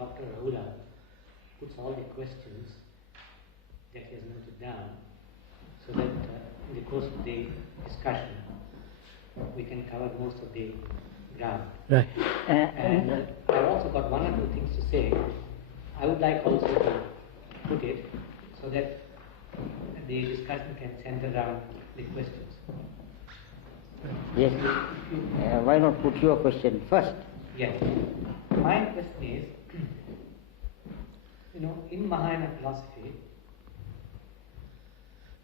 Dr. Rahula puts all the questions that he has noted down so that in the course of the discussion we can cover most of the ground. Right. And I've also got one or two things to say. I would like also to put it so that the discussion can center around the questions. Yes. Why not put your question first? Yes. My question is, in Mahayana philosophy,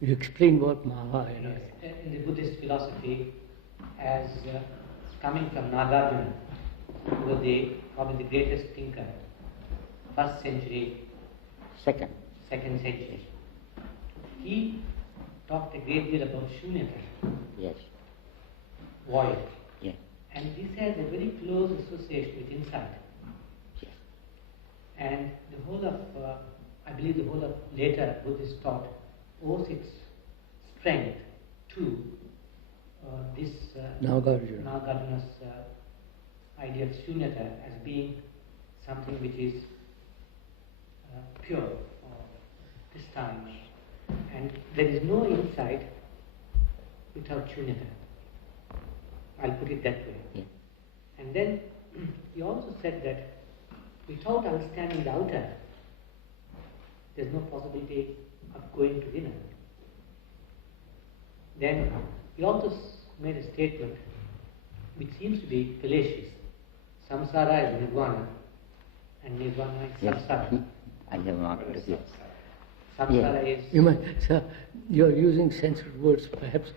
You explain what Mahayana is. yes, in the Buddhist philosophy, as coming from Nagarjuna, who was probably the greatest thinker, first century, Second. second century. He talked a great deal about shunyata, Yes. void, Yeah. and this has a very close association with insight. Yes. And the whole of, I believe the whole of later Buddhist thought owes its strength to this Nagarjuna's idea of shunyata as being something which is pure this time. And there is no insight without shunyata. I'll put it that way. Yeah. And then he also said that without understanding the outer, there's no possibility of going to inner. Then he also made a statement which seems to be fallacious. Samsara is nirvana and nirvana is Yes. samsara. I have marked it. Yes. Samsara is... Sir, you're using censored words. Perhaps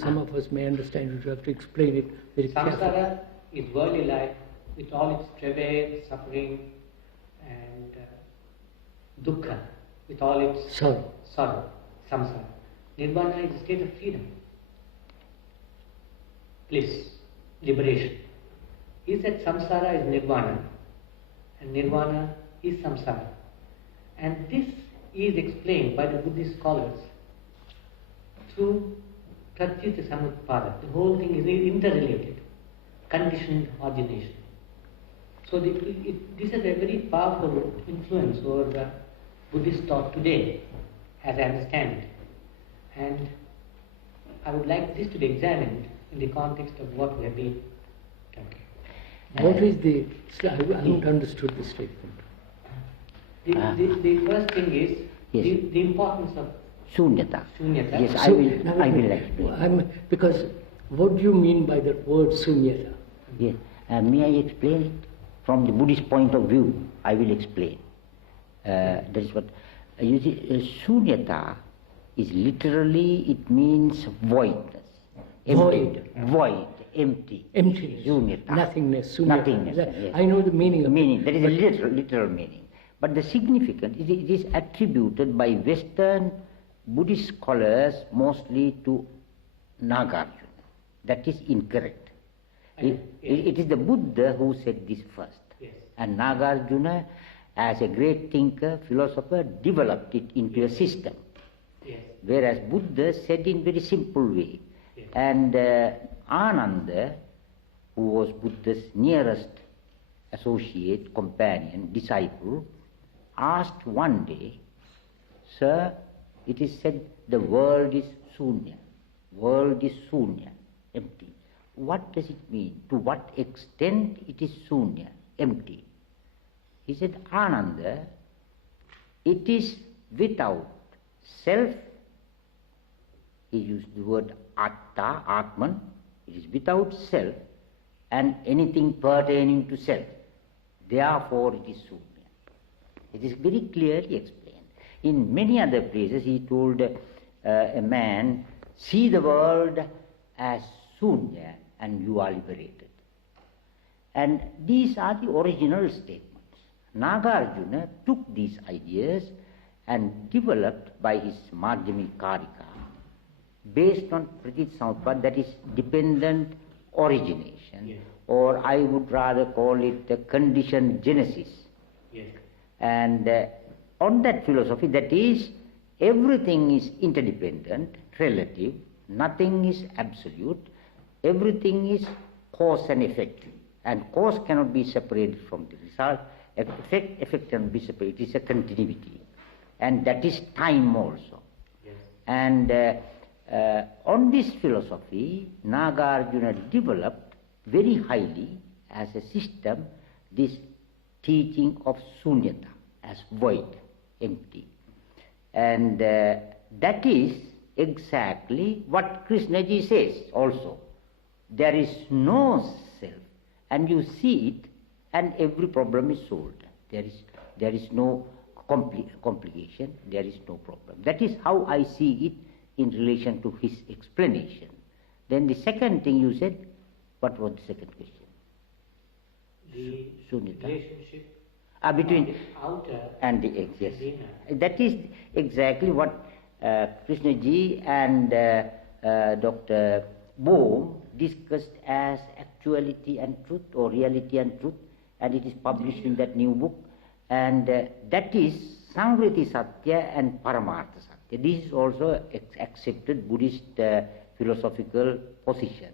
some of us may understand. You have to explain it very carefully. Samsara is worldly life with all its travail, suffering and dukkha, with all its Sorrow. samsara. Nirvana is a state of freedom, bliss, liberation. He said samsara is nirvana and nirvana is samsara. And this is explained by the Buddhist scholars through pratyuta samutpada. The whole thing is interrelated, conditioned origination. So this is a very powerful influence over Buddhist thought today, as I understand it. And I would like this to be examined in the context of what we have been talking. What is I haven't understood the statement. The first thing is Yes. the importance of Shunyata. shunyata. Yes, I will explain. Because what do you mean by that word sunyata? Yes. May I explain it? From the Buddhist point of view, I will explain. That is what you see. Shunyata is literally, it means voidness. Void, empty. Emptiness. Shunyata. Nothingness. Sunyata. Nothingness. Yes. I know the meaning of meaning. it. That is a literal meaning. But the significance, it is attributed by Western Buddhist scholars mostly to Nagarjuna. That is incorrect. It is the Buddha who said this first. Yes. And Nagarjuna, as a great thinker, philosopher, developed it into a system. Yes. Whereas Buddha said in very simple way. Yes. And Ananda, who was Buddha's nearest associate, companion, disciple, asked one day, "Sir, it is said the world is sunya. World is sunya, empty. What does it mean? To what extent it is sunya, empty?" He said, "Ananda, it is without self." He used the word atta, atman. It is without self and anything pertaining to self. Therefore it is sunya. It is very clearly explained. In many other places he told a man, "See the world as sunya and you are liberated." And these are the original statements. Nagarjuna took these ideas and developed by his Madhyamika Karika based on Pratityasamutpada, that is dependent origination, Yes. or I would rather call it the conditioned genesis. Yes. And on that philosophy, that is, everything is interdependent, relative, nothing is absolute, everything is cause and effect, and cause cannot be separated from the result, effect and dissipate is a continuity, and that is time also. Yes. And on this philosophy, Nagarjuna developed very highly as a system this teaching of sunyata, as void, empty. And that is exactly what Krishnaji says also. There is no self, and you see it, and every problem is solved. There is no complication, there is no problem. That is how I see it in relation to his explanation. Then the second thing you said, what was the second question? The Sunyata. relationship Between the outer and the egg, yes. and inner. That is exactly what Krishnaji and Dr. Bohm discussed as actuality and truth, or reality and truth, and it is published in that new book. And that is Samvriti Satya and Paramartha Satya. This is also accepted Buddhist philosophical position.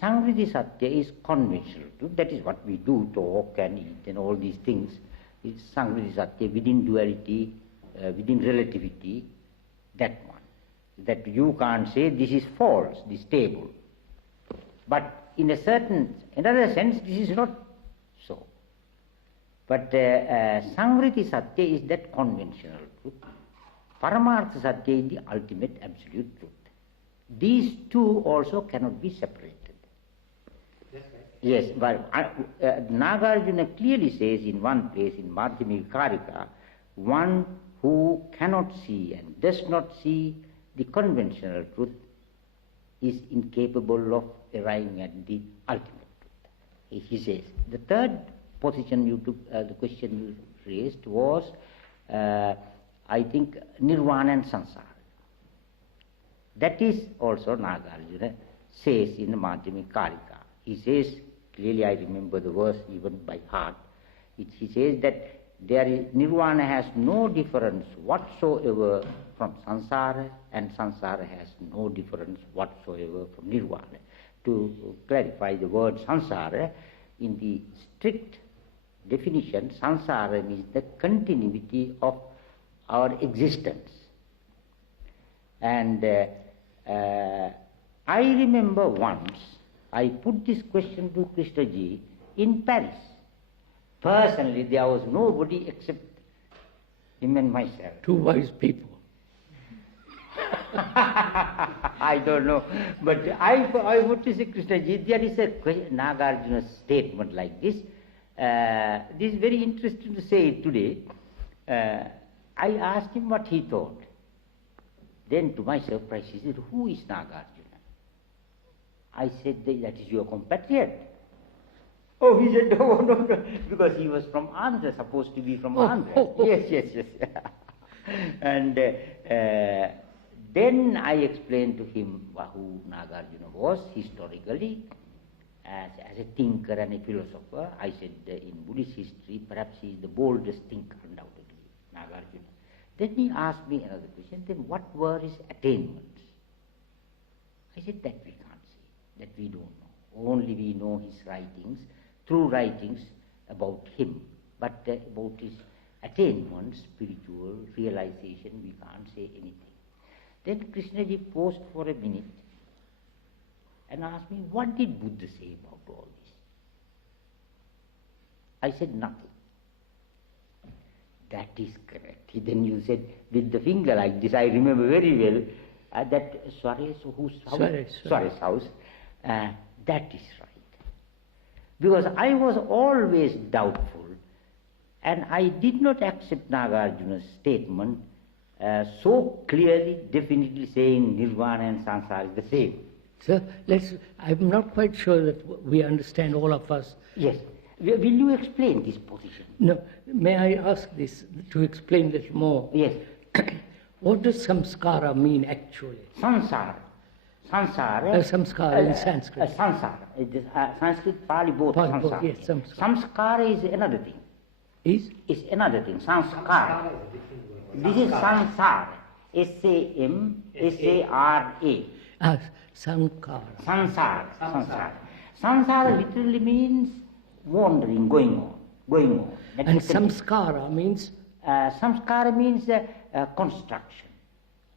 Samvriti Satya is conventional truth. That is what we do, talk and eat and all these things. It's Samvriti Satya within duality, within relativity, that one. That you can't say this is false, this table. But in another sense, this is not so. But Samvriti Satya is that conventional truth. Paramartha Satya is the ultimate absolute truth. These two also cannot be separated. That's right. Yes, but Nagarjuna clearly says in one place in Madhyamika Karika, one who cannot see and does not see the conventional truth is incapable of arriving at the ultimate truth. He says. The third position you took, the question you raised was, I think, nirvana and samsara. That is also Nagarjuna says in the Madhyamika Karika. He says, clearly I remember the verse even by heart, he says that nirvana has no difference whatsoever from samsara, and samsara has no difference whatsoever from nirvana. To clarify the word samsara, in the strict definition, samsara means the continuity of our existence. And I remember once I put this question to Krishnaji in Paris. Personally, there was nobody except him and myself. Two wise people. I don't know, but I would say, Krishnaji, there is a Nagarjuna statement like this. This is very interesting to say it today. I asked him what he thought. Then to my surprise, he said, who is Nagarjuna? I said, that is your compatriot. Oh, he said, no, because he was from Andhra, supposed to be from Andhra. Yes. And then I explained to him who Nagarjuna was historically, as a thinker and a philosopher. I said, in Buddhist history, perhaps he is the boldest thinker, undoubtedly, Nagarjuna. Then he asked me another question, then what were his attainments? I said, that we can't say, that we don't know. Only we know his writings, through writings about him, but about his attainments, spiritual realization, we can't say anything. Then Krishnaji paused for a minute and asked me, what did Buddha say about all this? I said, nothing. That is correct. Then you said, with the finger like this, I remember very well, that Sware's house, that is right. Because I was always doubtful, and I did not accept Nagarjuna's statement so clearly, definitely saying nirvana and samsara is the same. Sir, I'm not quite sure that we understand, all of us. Yes. Will you explain this position? No. May I ask this to explain a little more? Yes. What does samskara mean actually? Samsara. Samskara in Sanskrit. Samsara. Sanskrit, Pali, both. Pali, samsara. both, yes, samskara. Samskara is another thing. Is? It's another thing. Samskara. This is samsara. S-A-M-S-A-R-A. Samskara. Samsara. Samsara literally means wandering, going on. That And is continuous. samskara means? Samskara means construction.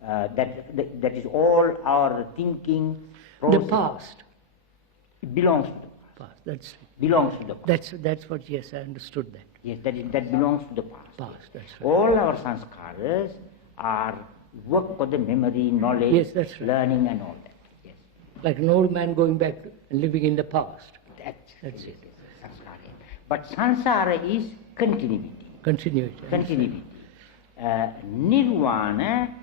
That is all our thinking. The process. past. It belongs to the past. That's Belongs to the past. that's what. Yes, I understood that. Yes, that belongs to the past. Past. That's right. All our sanskaras are work of the memory, knowledge, Yes, that's right. learning, and all that. Yes, Like an old man going back and living in the past. that's it. Sanskara. But samsara is continuity. Continuity. Continuity. Nirvana,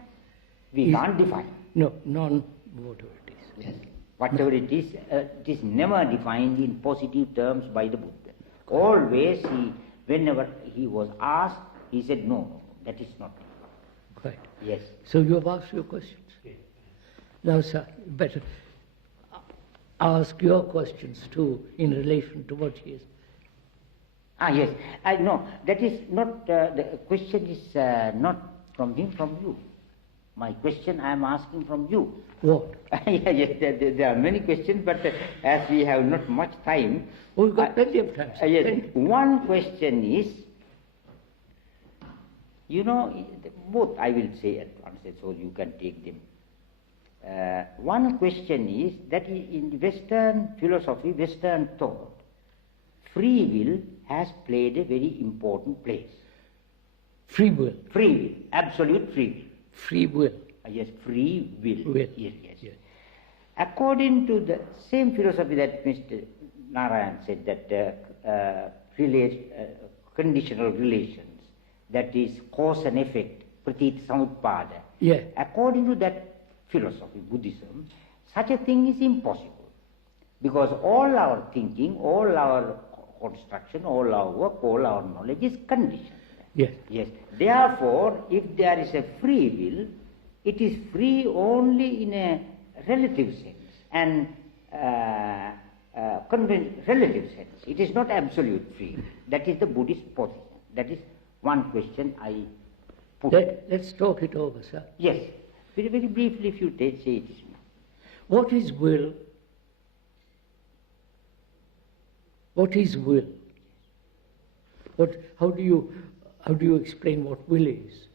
we can't define. No, non-whatever it is. Yes. Whatever it is never defined in positive terms by the Buddha. Always, whenever he was asked, he said, no, that is not. Right. Yes. So you have asked your questions. Now, sir, you better ask your questions too in relation to what he is. Yes. No, that is not, the question is not from him, from you. My question I am asking from you. What? Yes, there are many questions, but as we have not much time. Oh, we've got plenty of time. Yes. Plenty. One question is, both I will say at once, so you can take them. One question is that in Western philosophy, Western thought, free will has played a very important place. Free will. Free will, absolute free will. Free will. Yes, free will. Will. Yes. According to the same philosophy that Mr. Narayan said, that conditional relations, that is cause and effect, pratit samutpada. Yeah. According to that philosophy, Buddhism, such a thing is impossible. Because all our thinking, all our construction, all our work, all our knowledge is conditioned. Yes. Yes. Therefore, if there is a free will, it is free only in a relative sense and relative sense. It is not absolute free. That is the Buddhist position. That is one question I put. Let's talk it over, sir. Yes. Very, very briefly, if you say it. What is will? What is will? How do you explain what will is?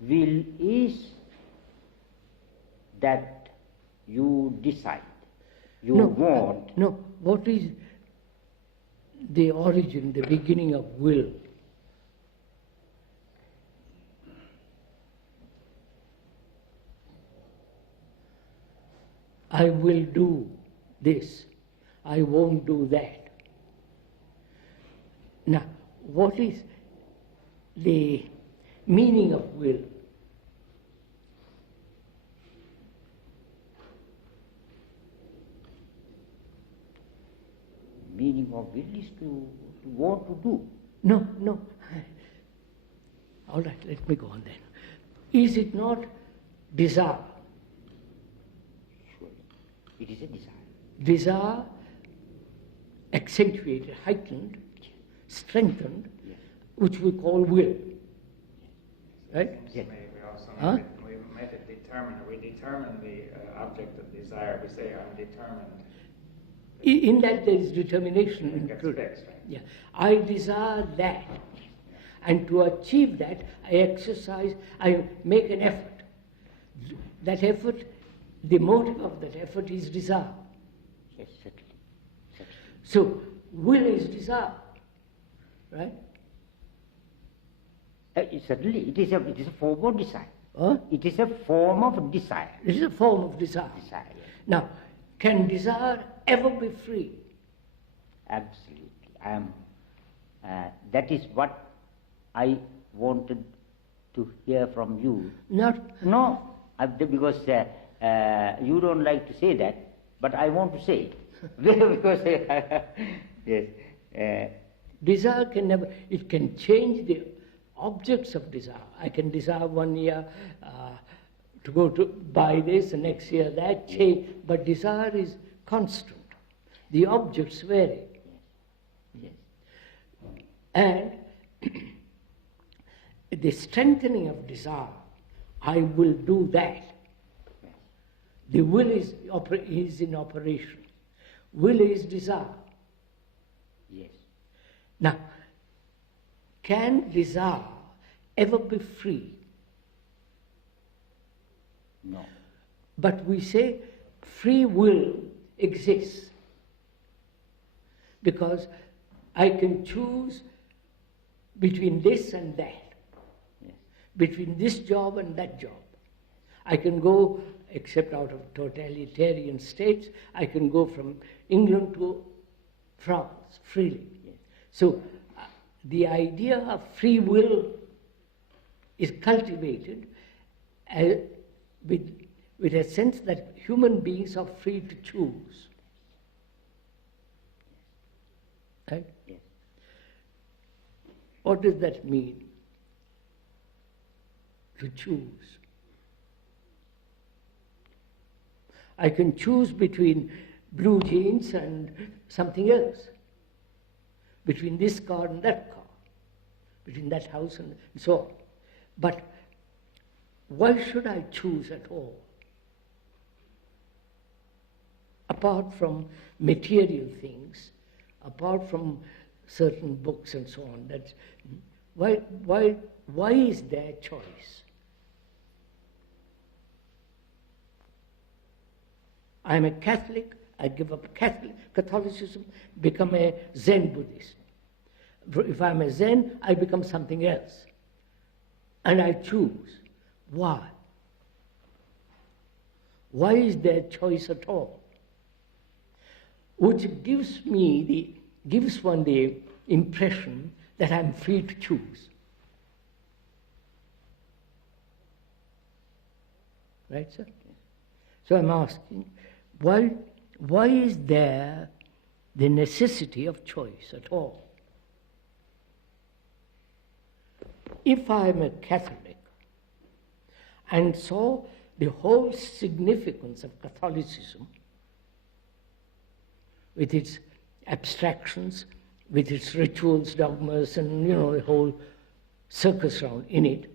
Will is that you decide, you want. No, what is the origin, the beginning of will? I will do this. I won't do that. Now, what is the meaning of will? Meaning of will is to want to do. No. All right, let me go on then. Is it not desire? Sure. It is a desire. Desire accentuated, heightened, strengthened, Yes. which we call will. Right? Yes. We make it determine. We determine the object of desire. We say, I'm determined. In that there is determination It gets included. fixed, right? Yeah. I desire that. And to achieve that, I make an effort. That effort, the motive of that effort is desire. Yes, certainly. So, will is desire. Right? Certainly, it is a form of desire. Huh? It is a form of desire. It is a form of desire. Desire. Now, can desire ever be free? Absolutely. That is what I wanted to hear from you. No, because you don't like to say that, but I want to say it. Because, yes. Desire can never, it can change the objects of desire. I can desire 1 year to go to buy this, and next year that change, but desire is constant. The objects vary. Yes. And the strengthening of desire, I will do that. The will is in operation. Will is desire. Yes. Now, can desire ever be free? No. But we say free will exists because I can choose between this and that, Yes. between this job and that job. I can go, except out of totalitarian states, I can go from England to France freely. Yes. So the idea of free will is cultivated with a sense that human beings are free to choose. Right? Yes. What does that mean? To choose. I can choose between blue jeans and something else, between this car and that car, between that house and so on. But why should I choose at all? Apart from material things, apart from certain books and so on, that's, why is there choice? I'm a Catholic, I give up Catholicism, become a Zen Buddhist. If I'm a Zen, I become something else. And I choose. Why? Why is there choice at all? Which gives one the impression that I'm free to choose. Right, sir? So I'm asking, why is there the necessity of choice at all? If I'm a Catholic and saw the whole significance of Catholicism with its abstractions, with its rituals, dogmas, and the whole circus round in it,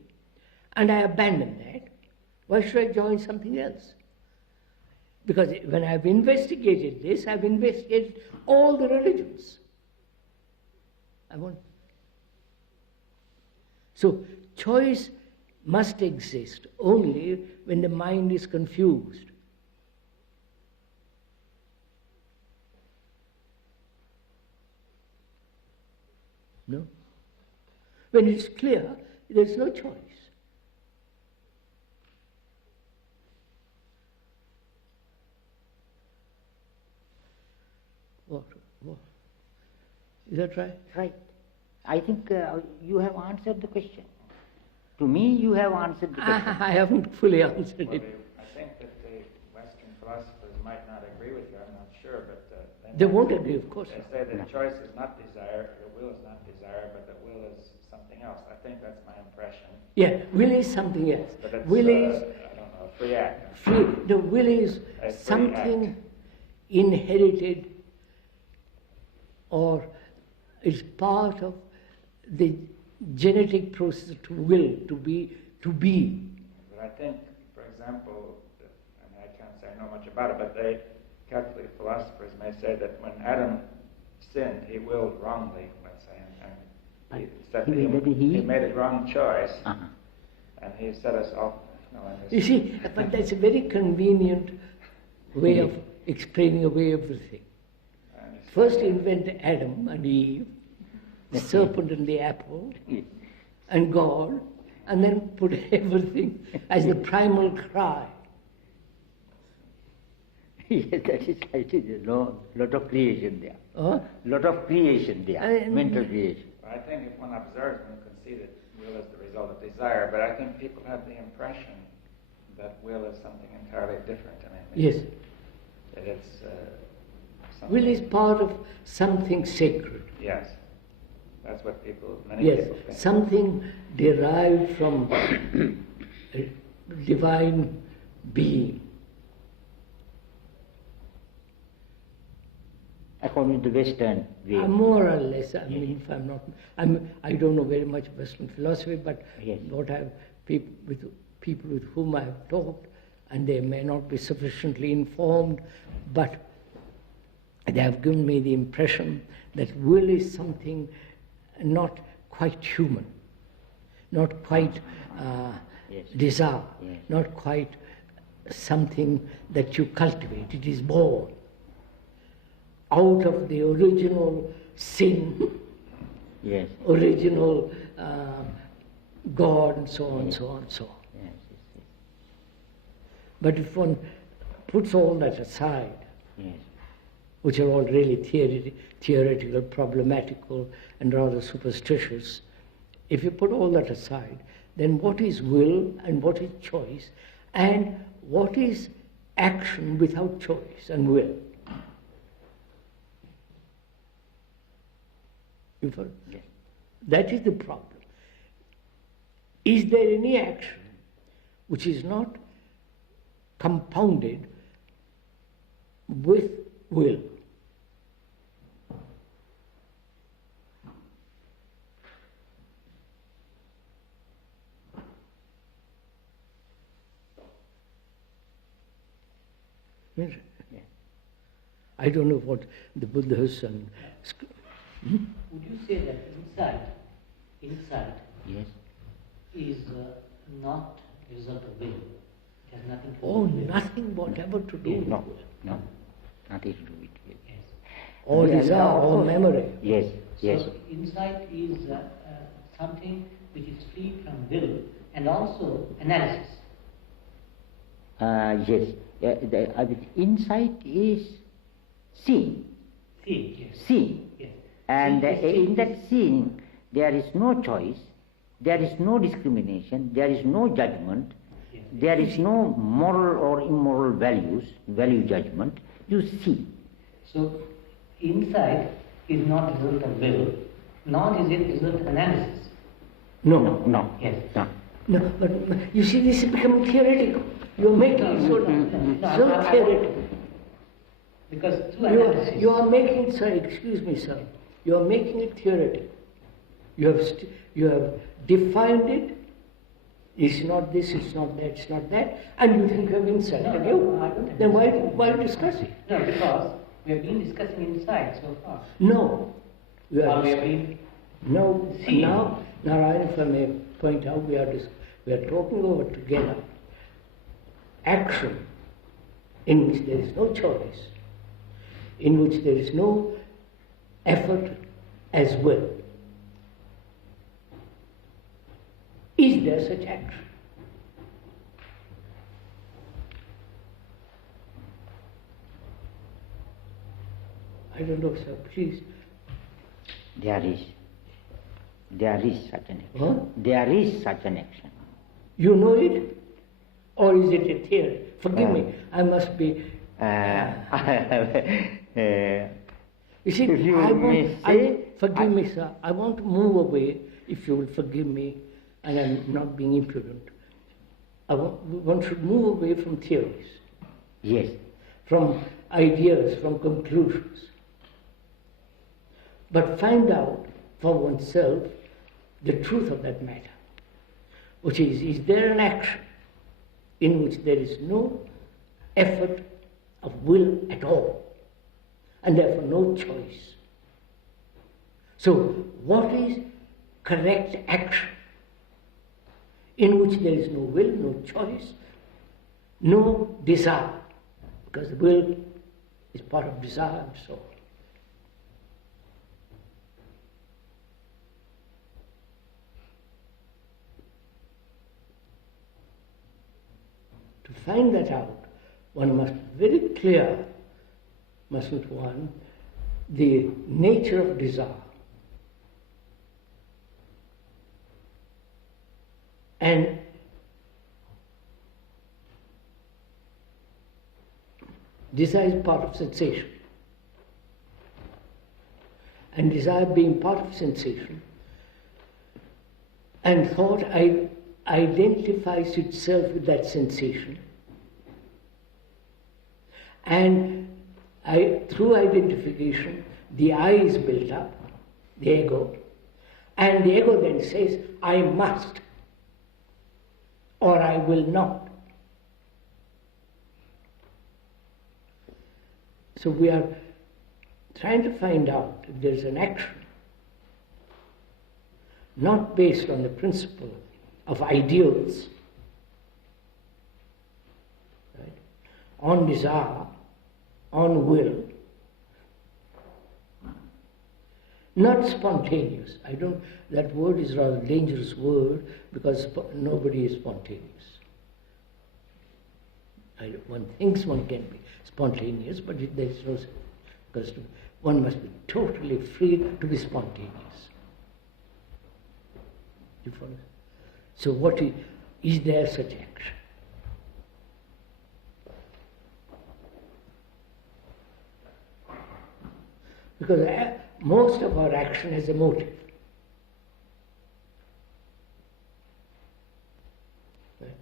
and I abandon that, why should I join something else? Because when I've investigated this, I've investigated all the religions. So choice must exist only when the mind is confused. No? When it's clear, there's no choice. What? Is that right? Right. I think you have answered the question. To me, you have answered the question. I haven't fully answered Well, it. I think that the Western philosophers might not agree with you, I'm not sure, but They won't agree, of course. They say that choice is not desire, the will is not desire, but the will is something else. I think that's my impression. Yeah, will is something else. But it's, Will is I don't know, a free act. free. The will is A free something act. inherited or is part of the genetic process to will, to be. But I think, for example, I can't say I know much about it, but the Catholic philosophers may say that when Adam sinned, he willed wrongly, let's say, and he said that he made a wrong choice, and he set us off. You see, but that's a very convenient way of explaining away everything. First invent Adam and Eve, the serpent and the apple, and God, and then put everything as the primal cry. Yes, that is right. There's lot of creation there. Huh? Lot of creation there, mental creation. I think if one observes, one can see that will is the result of desire, but I think people have the impression that will is something entirely different. Yes. That it's something. Will is part of something sacred. Yes. That's what many people think. Yes, something derived from a divine being. According to the Western way. More or less, I mean, if I don't know very much Western philosophy, but Yes. what people with whom I have talked, and they may not be sufficiently informed, but they have given me the impression that will is something not quite human, not quite desire, not quite something that you cultivate. It is born out of the original sin, original God, and so on, so on, so on. But if one puts all that aside, which are all really theoretical, problematical, and rather superstitious, if you put all that aside, then what is will and what is choice, and what is action without choice and will? You follow? That is the problem. Is there any action which is not compounded with will? I don't know what the Buddhists and... Would you say that insight is not the result of will? It has nothing to do with will. Nothing whatever to do with will. No, nothing to do with will. Yes. Or desire, or memory. Yes. So insight is something which is free from will and also analysis. The insight is seeing. Seeing. Yes. And in that seeing, there is no choice, there is no discrimination, there is no judgment, there is no moral or immoral value judgment. You see. So, insight is not the result of will, nor is it the result of analysis. No. Yes. No, but you see, this is becoming theoretical. You're making it so theoretical. Because through analysis... You are making, excuse me, sir, you are making it theoretical. You have defined it. It's not this, it's not that, it's not that, and you think you have insight. No, I don't have then why discuss it? No, because we have been discussing insight so far. No. We have been now, Narayan, if I may point out, we are talking over together action in which there is no choice, in which there is no effort as well. Is there such action? I don't know, sir, please. There is such an action. Huh? There is such an action. You know it? Or is it a theory? Forgive me, I must be... you see, forgive me, sir, I want to move away, if you will forgive me, and I'm not being impudent. One should move away from theories. Yes. From ideas, from conclusions. But find out for oneself the truth of that matter, which is there an action in which there is no effort of will at all, and therefore no choice? So, what is correct action in which there is no will, no choice, no desire, because the will is part of desire and so on. To find that out, one must be very clear, mustn't one, the nature of desire. And desire is part of sensation. And desire being part of sensation, and thought identifies itself with that sensation. And through identification, the I is built up, the ego, and the ego then says, I must, or I will not. So we are trying to find out if there's an action not based on the principle of ideals, right? On desire, on will, not spontaneous. That word is a rather dangerous word because nobody is spontaneous. One thinks one can be spontaneous, but there is no, because one must be totally free to be spontaneous. You follow? So is there such action? Because most of our action has a motive. Right?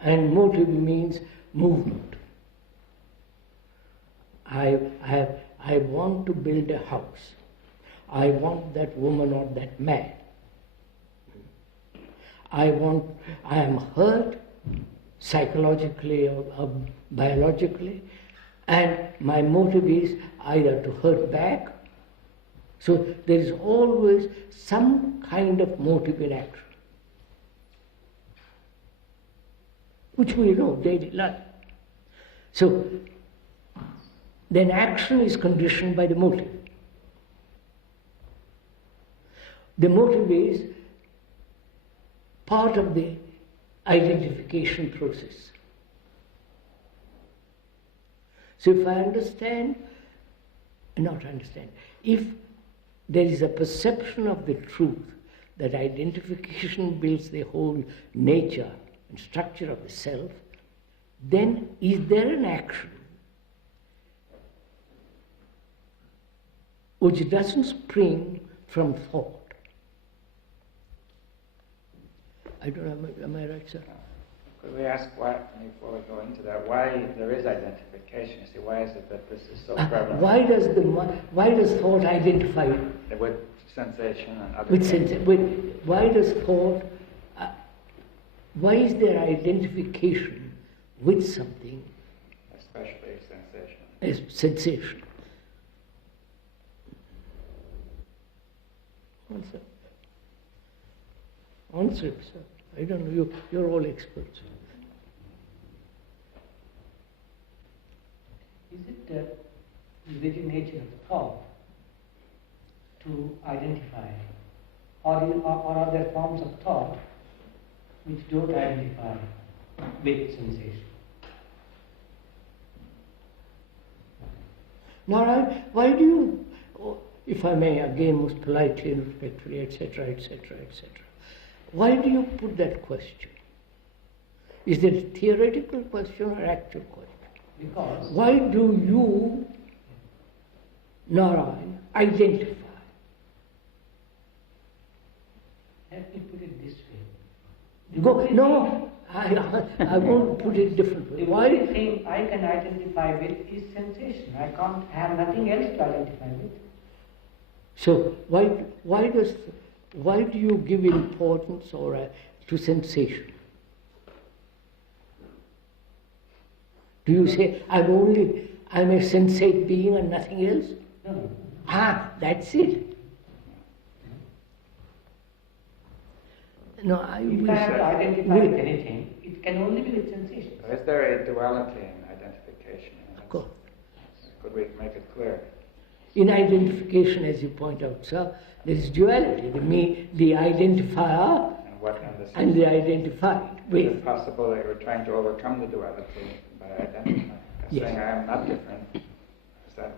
And motive means movement. I want to build a house. I want that woman or that man. I am hurt psychologically or biologically, and my motive is either to hurt back. So there is always some kind of motive in action, which we know daily life. So then action is conditioned by the motive. The motive is part of the identification process. So if if there is a perception of the truth that identification builds the whole nature and structure of the self, then is there an action which doesn't spring from thought? I don't know, am I right, sir? Could we ask why, before we go into that, why there is identification? You see, why is it that this is so prevalent? Why does thought identify with sensation and other with things? why does thought? Why is there identification with something? Especially sensation. As sensation. Answer. Answer it, sir. I don't know. You're all experts. Is it the very nature of thought to identify, or are there forms of thought which don't identify with sensation? Now, why do you, if I may, again, most politely and respectfully, etc., etc., etc., why do you put that question? Is it a theoretical question or actual question? Because why do you, Narayan, identify? Let me put it this way. No, I won't put it differently. The only thing I can identify with is sensation. I can't have nothing else to identify with. So why do you give importance to sensation? Do you say, I'm a sensate being and nothing else? No. That's it. No, if I have to identify with anything, it can only be with sensation. Is there a duality in identification? Of course. Could we make it clear? In identification, as you point out, sir, there is duality, the identifier and the identified. Is it possible that you're trying to overcome the duality by identifying? Yes. Saying I am not different, is that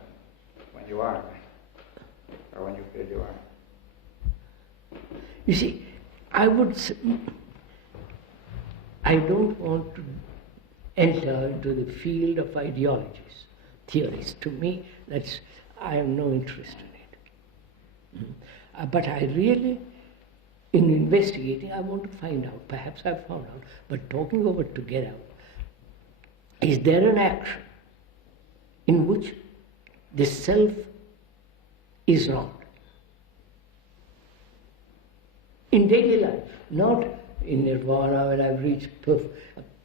when you are, or when you feel you are? You see, I don't want to enter into the field of ideologies, theories. To me, I have no interest in it. But I really, in investigating, I want to find out, perhaps I've found out, but talking over together, is there an action in which the self is not? In daily life, not in nirvana when I've reached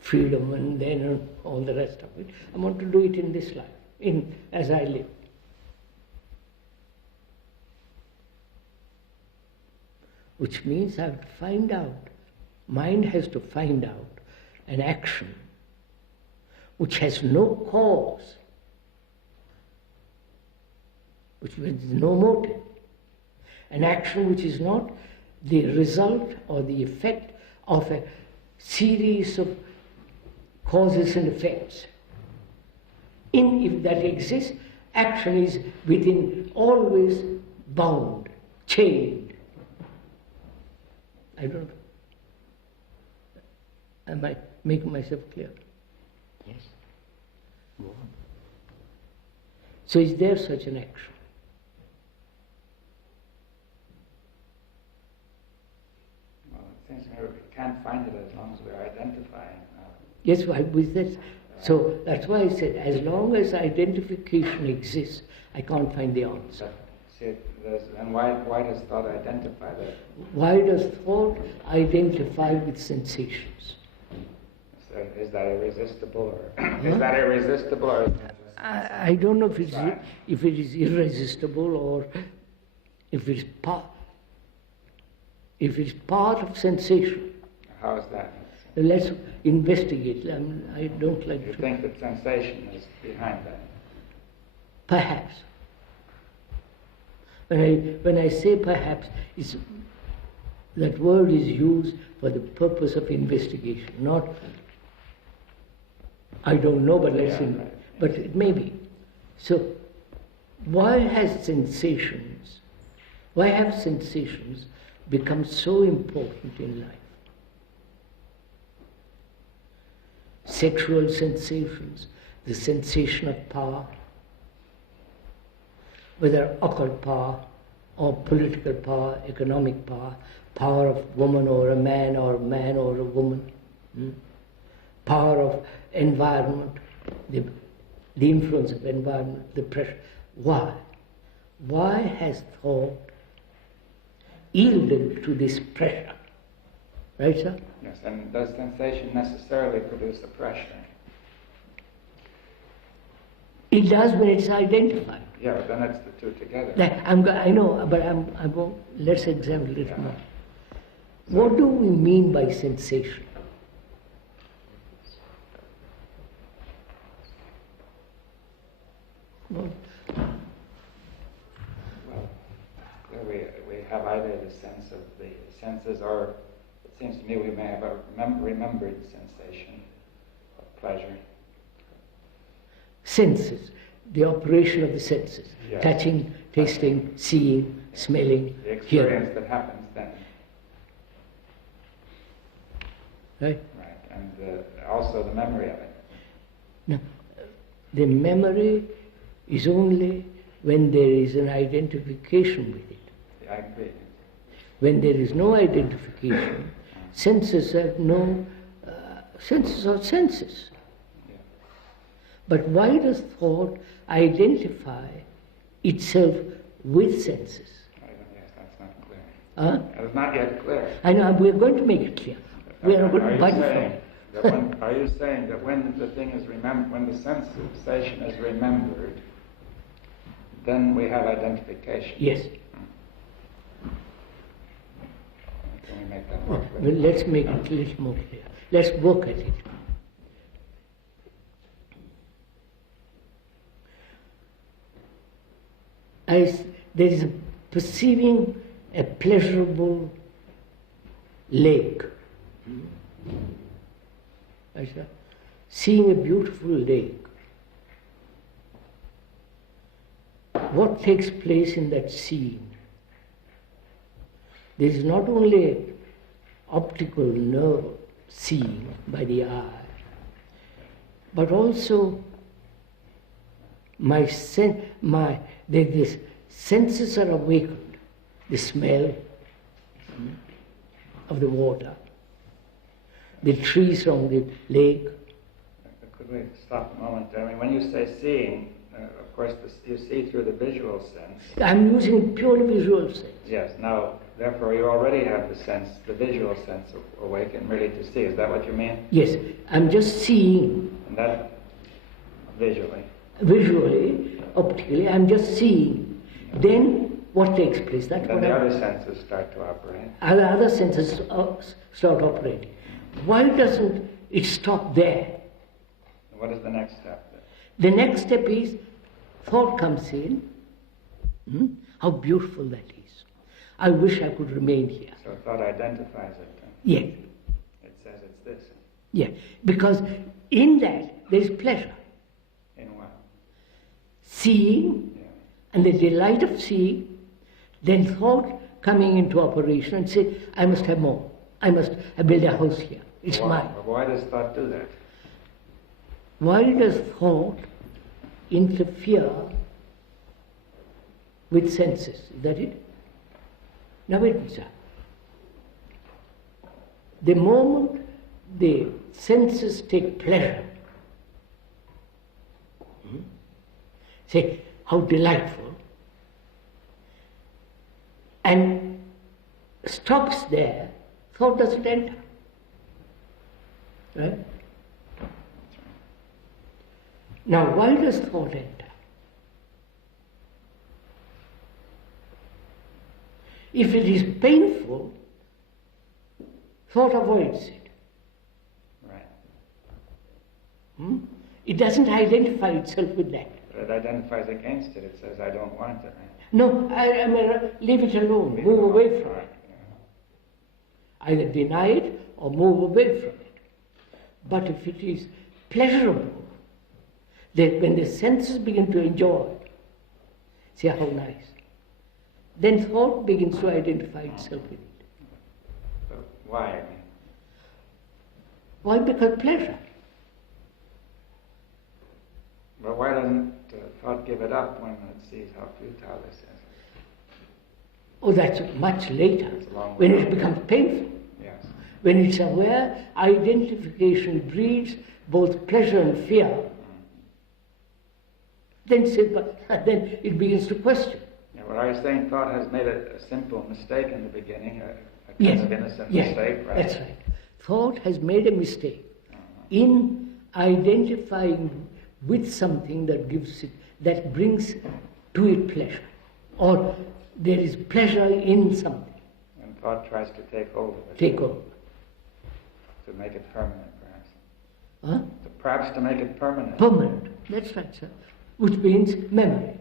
freedom and then all the rest of it. I want to do it in this life, as I live. Which means I have to find out, mind has to find out an action which has no cause, which has no motive, an action which is not the result or the effect of a series of causes and effects. If that exists, action is within, always bound, chained. I don't know. Am I making myself clear? Yes. Go on. So is there such an action? Well, it seems to me we can't find it as long as we're identifying. Yes, with this. So that's why I said, as long as identification exists, I can't find the answer. See, and why does thought identify that? Why does thought identify with sensations? So is that irresistible, or is that irresistible, or? I don't know if it is irresistible or if it's part of sensation. How is that? Let's investigate. I don't like You to. think that sensation is behind that? Perhaps. When I say perhaps, that word is used for the purpose of investigation, not I don't know, but let's see. Right. But it may be. So, why have sensations become so important in life? Sexual sensations, the sensation of power, whether occult power or political power, economic power, power of woman or a man or a woman, power of environment, the influence of environment, the pressure. Why? Why has thought yielded to this pressure? Right, sir? Yes, and does sensation necessarily produce a pressure? It does when it's identified. Yeah, but then it's the two together. I know, but let's examine a little more. What do we mean by sensation? Well, we have either the sense of the senses, or it seems to me we may have a remembered sensation of pleasure. Senses, the operation of the senses, Yes. touching, tasting, seeing, smelling, The experience hearing. that happens then. Right? Right, and also the memory of it. Now, the memory is only when there is an identification with it. Yeah, I agree. When there is no identification, senses have no, senses are senses. Yeah. But why does thought identify itself with senses? Yes, that's not clear. Huh? It's not yet clear. I know, we're going to make it clear. We are going to bite from it. Are you saying that when the thing is remembered, when the sensation is remembered, then we have identification? Yes. Can we make that work? Well, let's make it a little more clear. Let's work at it. There is perceiving a pleasurable lake. Seeing a beautiful lake. What takes place in that seeing? There is not only optical nerve seeing by the eye, but also the senses are awakened. The smell of the water, the trees on the lake. Could we stop a moment? I mean, when you say seeing, of course, you see through the visual sense. I'm using purely visual sense. Yes. Now, therefore you already have the sense, the visual sense of awaken, really to see. Is that what you mean? Yes, I'm just seeing. And that visually. Visually, optically, I'm just seeing. Then what takes place? That's Then what the other senses start to operate. other senses start operating. Why doesn't it stop there? What is the next step? The next step is thought comes in. How beautiful that is. I wish I could remain here. So thought identifies it. Yes. It says it's this. Yeah, because in that there is pleasure. In what? Seeing, Yeah. and the delight of seeing, then thought coming into operation and say, I must have more. I build a house here. It's mine. Why does thought do that? Why does thought interfere with senses? Is that it? Now wait a minute, sir. The moment the senses take pleasure, say, how delightful, and stops there, thought doesn't enter. Right? Now, why does thought enter? If it is painful, thought avoids it. Right. It doesn't identify itself with that. But it identifies against it. It says, I don't want it. Right? No, I mean, leave it alone, move away from it. Either deny it or move away from it. But if it is pleasurable, then when the senses begin to enjoy, see how nice, then thought begins to identify itself with it. But why? Why? Because pleasure. But why doesn't thought give it up when it sees how futile this is? Oh, that's much later, It's a long when way. it becomes painful. Yes. When it's aware, identification breeds both pleasure and fear. Then it begins to question. Yeah, well, I was saying thought has made a simple mistake in the beginning, a kind Yes, of innocent yes, mistake, right? that's right. Thought has made a mistake in identifying with something that brings to it pleasure, or there is pleasure in something. And thought tries to take hold of it. Take over. To make it permanent, perhaps. Huh? Perhaps to make it permanent. Permanent. That's right, sir. Which means memory.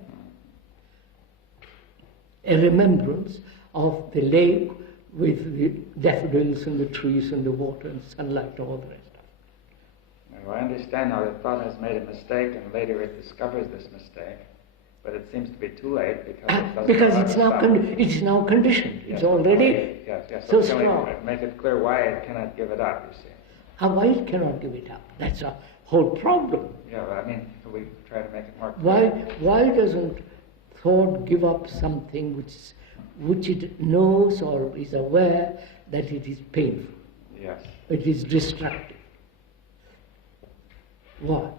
A remembrance of the lake with the daffodils and the trees and the water and sunlight and all the rest of it. Now, I understand how the thought has made a mistake and later it discovers this mistake, but it seems to be too late because it doesn't Because know how it's to now stop. it's now conditioned. Yes, It's already yes. so can we strong. make it clear why it cannot give it up, you see. Why it cannot give it up? That's a whole problem. Yeah, but I mean, we try to make it more clear. Why doesn't thought give up something which it knows or is aware that it is painful? Yes. It is destructive. Why?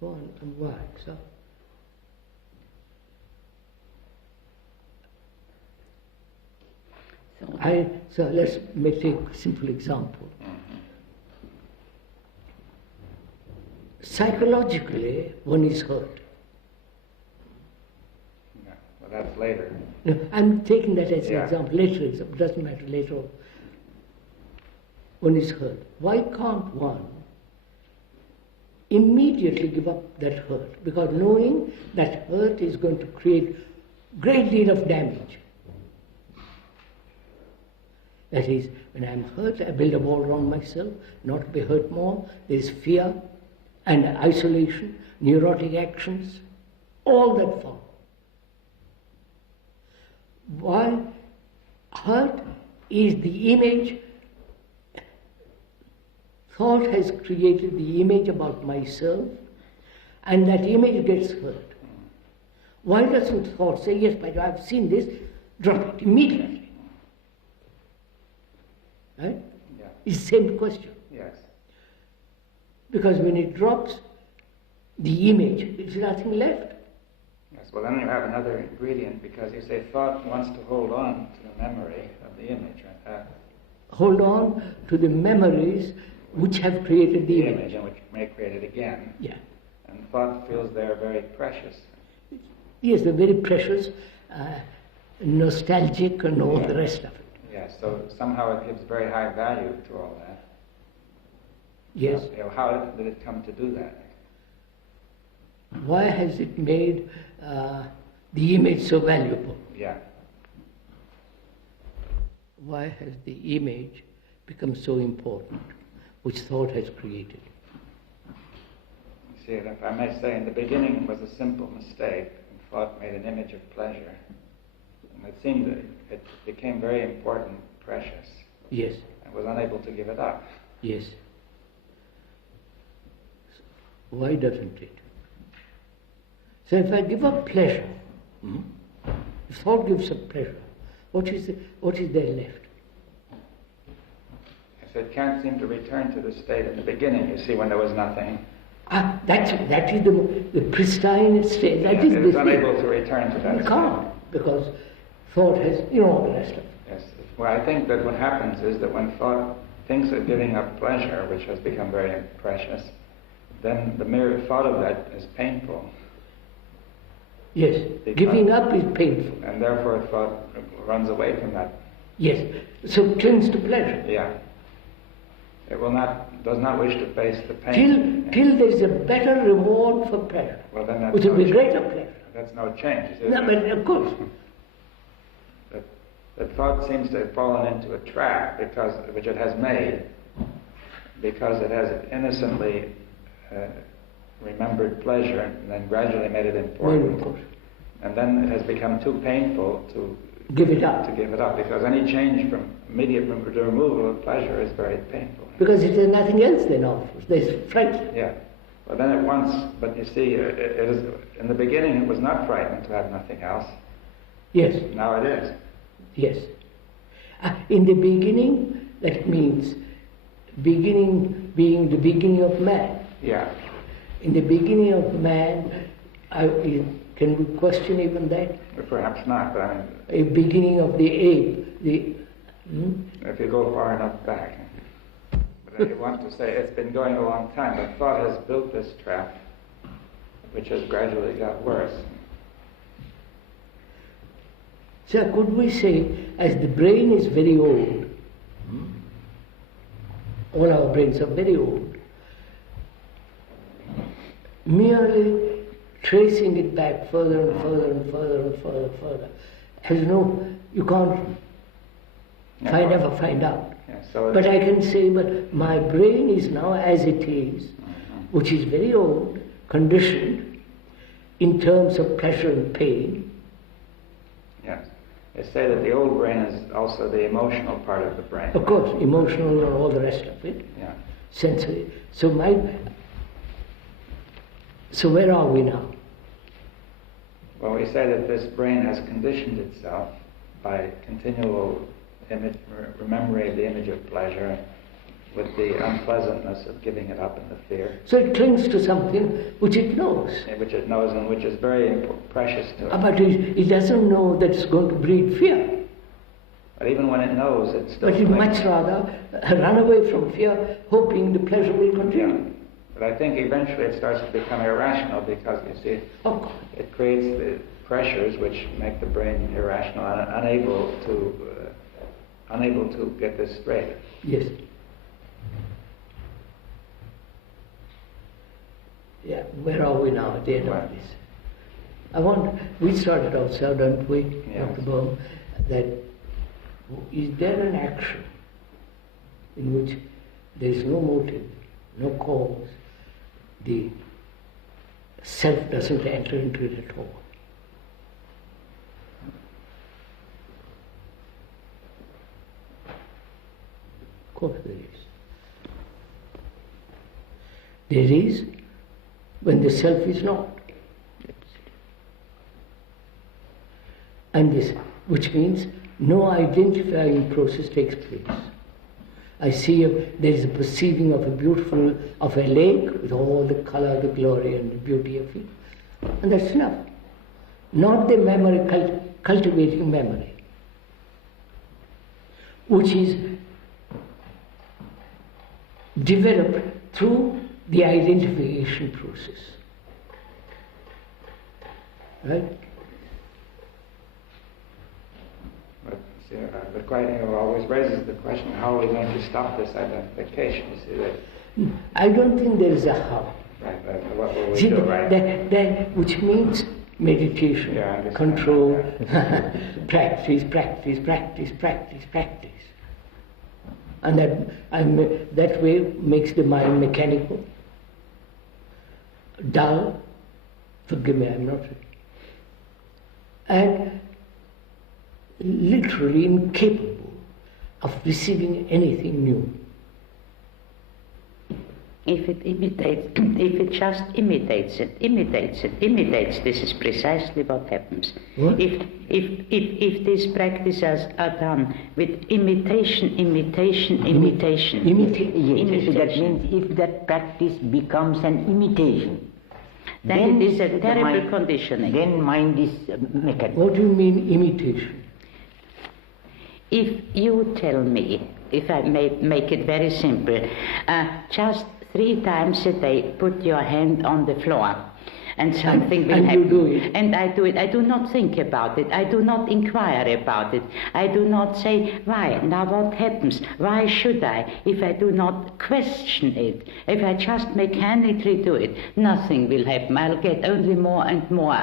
Go on, and why, sir? So let's take a simple example. Psychologically, one is hurt. Yeah. Well, that's later. No, I'm taking that as an Yeah. example, later example, doesn't matter, later on. One is hurt. Why can't one immediately give up that hurt? Because knowing that hurt is going to create great deal of damage. That is, when I'm hurt, I build a wall around myself, not to be hurt more. There is fear and isolation, neurotic actions, all that follow. Why? Hurt is the image. Thought has created the image about myself, and that image gets hurt. Why doesn't thought say, yes, but I've seen this, drop it immediately? Right? Yeah. It's the same question. Yes. Because when it drops the image, there's nothing left. Yes, well then you have another ingredient, because you say thought wants to hold on to the memory of the image, right? Hold on to the memories which have created the image. And which may create it again. Yeah. And thought feels they are very precious. Yes, they're very precious, nostalgic and all the rest of it. Yes, so somehow it gives very high value to all that. Yes. How did it come to do that? Why has it made the image so valuable? Yeah. Why has the image become so important, which thought has created? You see, if I may say, in the beginning was a simple mistake, and thought made an image of pleasure. And it seemed that it became very important, precious. Yes. And was unable to give it up. Yes. Why doesn't it? So if I give up pleasure, if thought gives up pleasure, what is there left? If it can't seem to return to the state in the beginning, you see, when there was nothing. That is the pristine state. That is it the is unable to return to that It state. can't, because thought has, all the rest of it. Yes. Well, I think that what happens is that when thought thinks of giving up pleasure, which has become very precious, then the mere thought of that is painful. Yes, giving up is painful. And therefore thought runs away from that. Yes, so it clings to pleasure. Yeah. It does not wish to face the pain. Till there is a better reward for pleasure, Well, then that's which will be change. greater pleasure. That's no change. Is it? No, but of course. That thought seems to have fallen into a trap which it has made, because it has innocently remembered pleasure and then gradually made it important. And then it has become too painful to give it up. Because any change from immediate removal of pleasure is very painful. Because it has nothing else then offers. There's fright. Yeah. Well, then at once, but you see, it is, in the beginning it was not frightening to have nothing else. Yes. Now it is. Yes. In the beginning, that means beginning being the beginning of man. Yeah. In the beginning of man, can we question even that? Perhaps not, but I mean... A beginning of the ape, If you go far enough back. But I want to say it's been going a long time, but thought has built this trap, which has gradually got worse. So could we say, as the brain is very old, all our brains are very old, merely tracing it back further and further and further and further and further, you can't ever find out. Yeah, so but I can say, but my brain is now as it is, which is very old, conditioned, in terms of pleasure and pain. Yes. They say that the old brain is also the emotional part of the brain. Of course, emotional and all the rest of it. Yeah. Sensory. So where are we now? Well, we say that this brain has conditioned itself by continual remembering the image of pleasure with the unpleasantness of giving it up and the fear. So it clings to something which it knows. Which it knows and which is very precious to it. But it doesn't know that it's going to breed fear. But even when it knows, it's still... But it much rather run away from fear, hoping the pleasure will continue. Yeah. But I think eventually it starts to become irrational, because, you see, it creates the pressures which make the brain irrational and unable to get this straight. Yes. Yeah, where are we now at the end of this? We started out, so don't we, Dr. Bohm, that is there an action in which there is no motive, no cause, the self doesn't enter into it at all? Of course there is. There is when the self is not. And this, which means no identifying process takes place. I see there is a perceiving of a lake with all the color, the glory and the beauty of it. And that's enough. not the memory, cultivating memory, which is developed through the identification process. Right? But see, the Guiding always raises the question, how are we going to stop this identification? You see that? I don't think there is a how. Right, what will we See, do, right? that which means meditation, Yeah, I understand. control, Yeah. practice. And that way makes the mind mechanical, dull, forgive me, I'm not, and literally incapable of receiving anything new. If it imitates, if it just imitates it, this is precisely what happens. What? If these practices are done with imitation. Yes, that means if that practice becomes an imitation, then it is a the terrible mind, conditioning. Then mind is mechanical. What do you mean imitation? If you tell me, if I may make it very simple, just 3 times a day put your hand on the floor and something will happen. You do it. And I do it. I do not think about it. I do not inquire about it. I do not say, why? Now what happens? Why should I? If I do not question it, if I just mechanically do it, nothing will happen. I'll get only more and more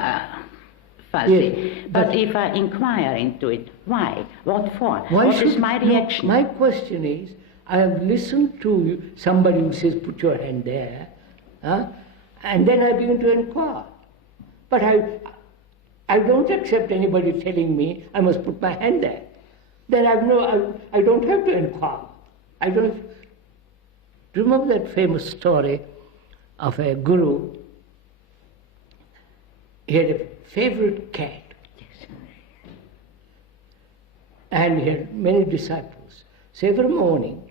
fuzzy. Yes, but if I inquire into it, why? What for? Why What is my reaction? No, my question is, I have listened to somebody who says, put your hand there, and then I begin to inquire. But I don't accept anybody telling me I must put my hand there. Then I don't have to inquire. I don't. Do you remember that famous story of a guru? He had a favorite cat. Yes. And he had many disciples. So every morning,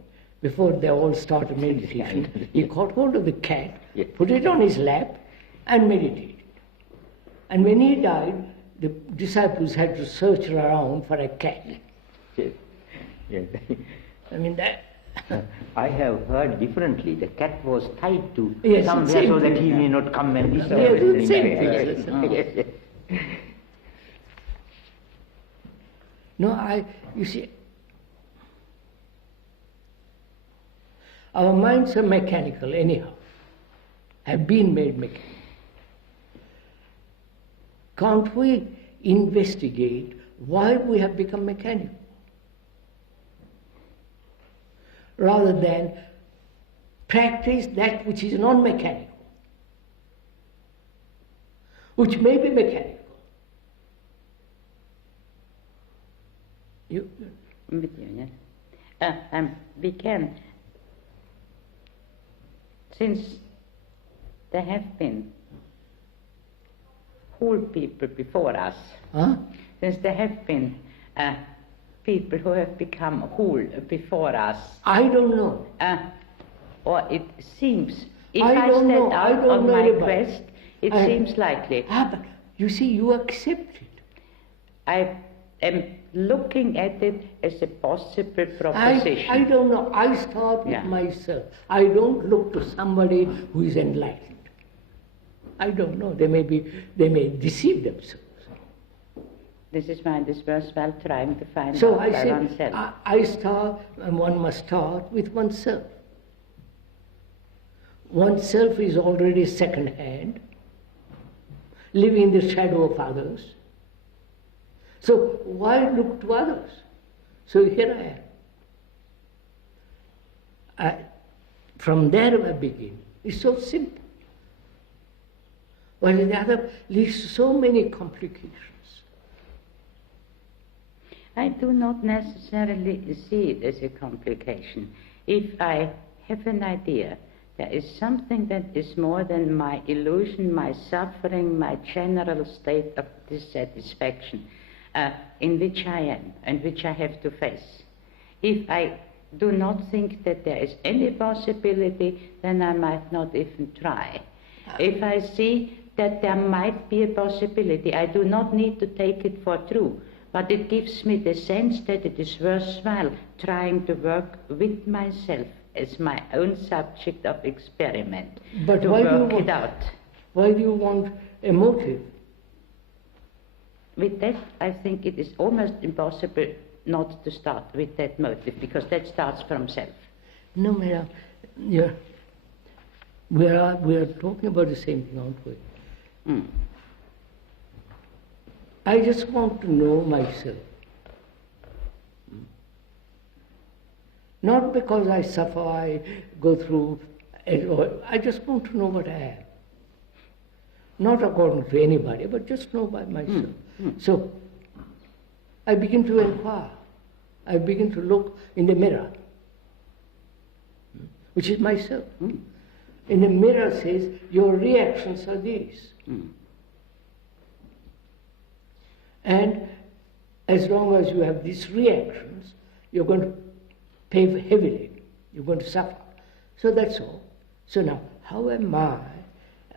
before they all started meditation, he caught hold of the cat, put it on his lap, and meditated. And when he died, the disciples had to search around for a cat. Yes. Yes. I mean, that. I have heard differently. The cat was tied to Yes, somewhere same so that thing. he may not come and disturb. Yes, anything. same thing. Yes, yes. No, you see, our minds are mechanical anyhow, have been made mechanical. Can't we investigate why we have become mechanical? Rather than practice that which is non-mechanical, which may be mechanical. I'm with you, yes. We can, since there have been whole people before us, since there have been people who have become whole before us. I don't know. Or it seems, if I I don't set know. I out don't on know my about quest, it I- seems likely. But you see, you accept it. I am looking at it as a possible proposition. I don't know. I start with Yeah. myself. I don't look to somebody who is enlightened. I don't know. They may deceive themselves. This is why it is worthwhile trying to find So out I by say, oneself. I start, and one must start with oneself. Oneself is already second hand, living in the shadow of others. So why look to others? So here I am. From there I begin. It's so simple. While the other leads to so many complications. I do not necessarily see it as a complication. If I have an idea, there is something that is more than my illusion, my suffering, my general state of dissatisfaction, in which I am and which I have to face. If I do not think that there is any possibility, then I might not even try. If I see that there might be a possibility. I do not need to take it for true, but it gives me the sense that it is worthwhile trying to work with myself as my own subject of experiment, but to why work do you it out. Why do you want a motive? With that, I think it is almost impossible not to start with that motive, because that starts from self. No, madam, we are talking about the same thing, aren't we? Mm. I just want to know myself. Not because I suffer, I go through, I just want to know what I am. Not according to anybody, but just know by myself. So, I begin to inquire. I begin to look in the mirror, which is myself. In the mirror says, your reactions are these. And as long as you have these reactions, you're going to pay heavily. You're going to suffer. So that's all. So now, how am I,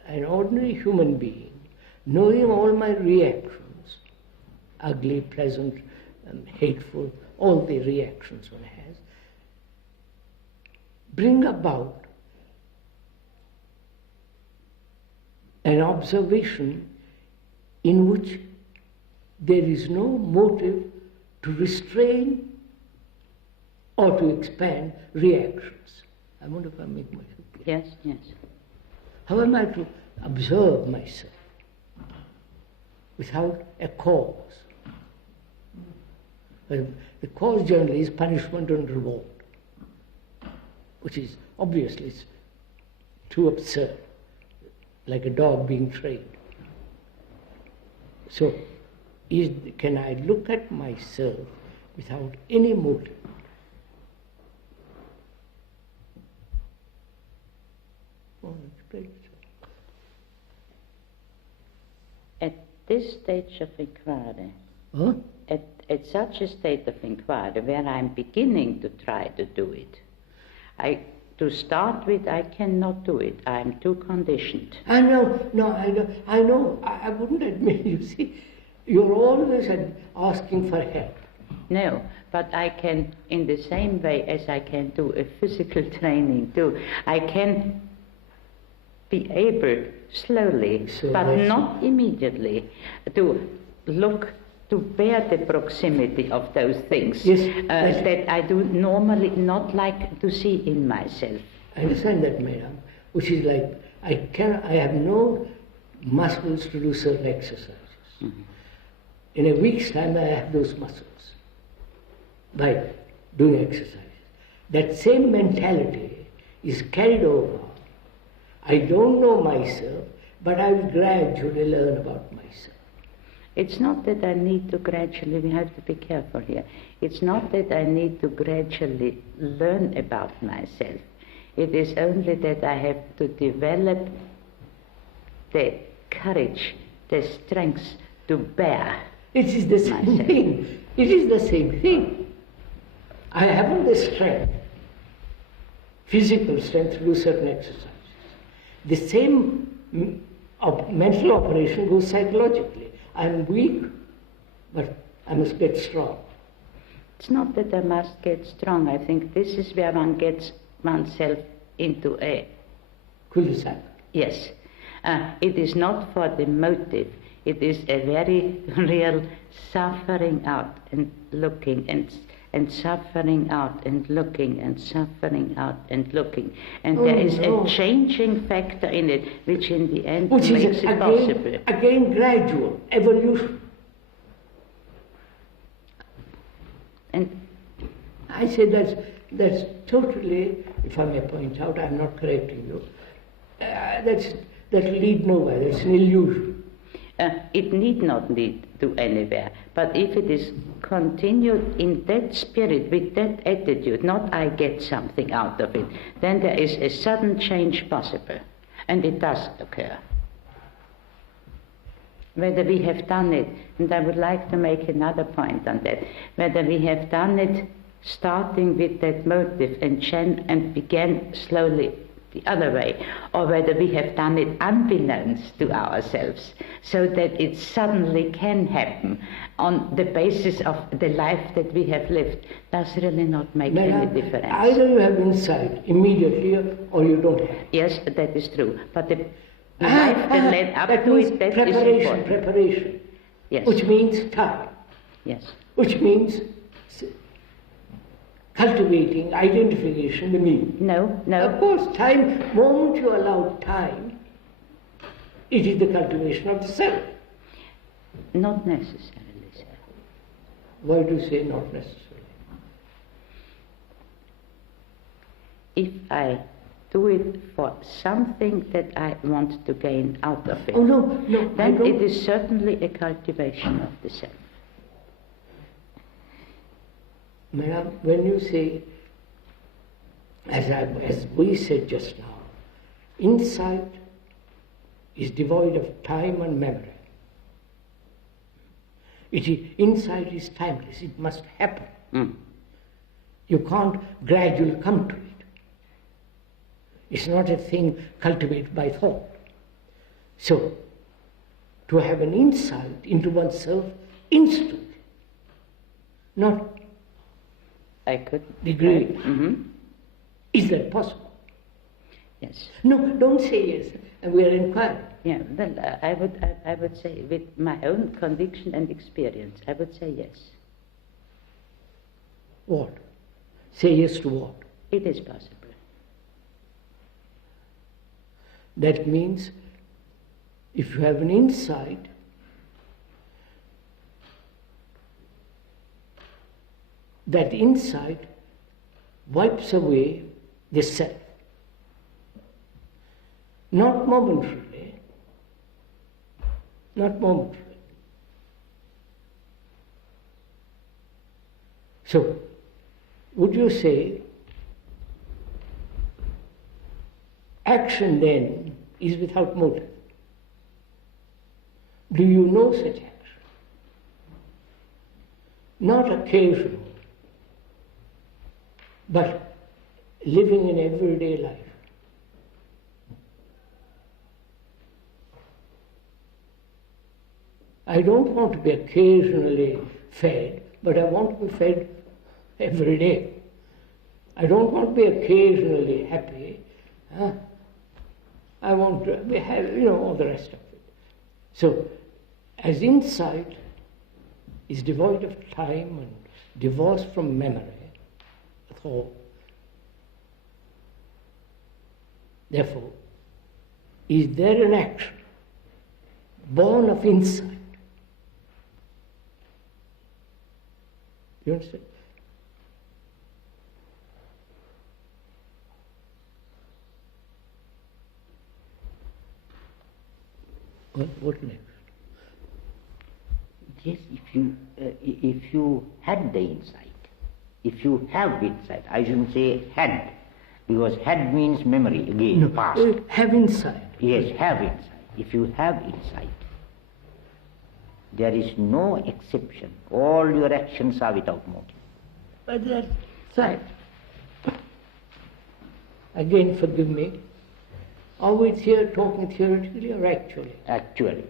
an ordinary human being, knowing all my reactions, ugly, pleasant, hateful, all the reactions one has, bring about an observation in which there is no motive to restrain or to expand reactions. I wonder if I make myself clear. Yes, yes. How am I to observe myself without a cause? Well, the cause generally is punishment and reward, which is obviously too absurd, like a dog being trained. So, can I look at myself without any motive? Oh, that's great. At this stage of inquiry, Huh? at such a state of inquiry where I'm beginning to try to do it, to start with, I cannot do it. I'm too conditioned. I know. I wouldn't admit, you see, you're always asking for help. No, but I can, in the same way as I can do a physical training too, I can be able slowly, but not immediately, to look, to bear the proximity of those things that I do normally not like to see in myself. I understand that, madam, which is like, I have no muscles to do certain exercises. In a week's time I have those muscles by doing exercises. That same mentality is carried over. I don't know myself, but I will gradually learn about myself. It's not that I need to gradually, we have to be careful here, it's not that I need to gradually learn about myself. It is only that I have to develop the courage, the strength to bear. It is the same thing. It is the same thing. I haven't the strength, physical strength to do certain exercises. The same mental operation goes psychologically. I'm weak, but I must get strong. It's not that I must get strong. I think this is where one gets oneself into a... Cul-de-sac. Yes. It is not for the motive. It is a very real suffering out and looking and suffering out and looking and suffering out and looking. And there is a changing factor in it, which in the end makes it possible. Again, gradual, evolution. And I say that's totally, if I may point out, I'm not correcting you, that lead nowhere, that's an illusion. It need not lead to anywhere, but if it is continued in that spirit, with that attitude, not I get something out of it, then there is a sudden change possible, and it does occur. Whether we have done it, and I would like to make another point on that, whether we have done it starting with that motive and began slowly the other way, or whether we have done it unbeknownst to ourselves, so that it suddenly can happen on the basis of the life that we have lived, does really not make any difference. Either you have insight immediately or you don't have. Yes, that is true. But the life that led up that to means it, that preparation, is important. preparation. Yes. Which means time. Yes. Which means cultivating identification with me. No, no. Of course, time, moment you allow time, it is the cultivation of the self. Not necessarily, sir. Why do you say not necessarily? If I do it for something that I want to gain out of it, Oh, no, then it is certainly a cultivation of the self. Madam, when you say, as we said just now, insight is devoid of time and memory. Insight is timeless, it must happen. You can't gradually come to it. It's not a thing cultivated by thought. So, to have an insight into oneself instantly, not I could degree. Mm-hmm. Is that possible? Yes. No, don't say yes. We are inquiring. Yeah. Well, I would say, with my own conviction and experience, I would say yes. What? Say yes to what? It is possible. That means if you have an insight, that insight wipes away the self. Not momentarily. Not momentarily. So, would you say action then is without motive? Do you know such action? Not occasional, but living in everyday life. I don't want to be occasionally fed, but I want to be fed every day. I don't want to be occasionally happy. I want to have, all the rest of it. So, as insight is devoid of time and divorced from memory, thought, therefore, is there an action born of insight? You understand? What next? Yes, if you had the insight, if you have insight, I shouldn't say had, because had means memory, again, No, past. have insight. Yes, have insight. If you have insight, there is no exception. All your actions are without motive. But that's right. Again, forgive me. Are we here talking theoretically or actually? Actually.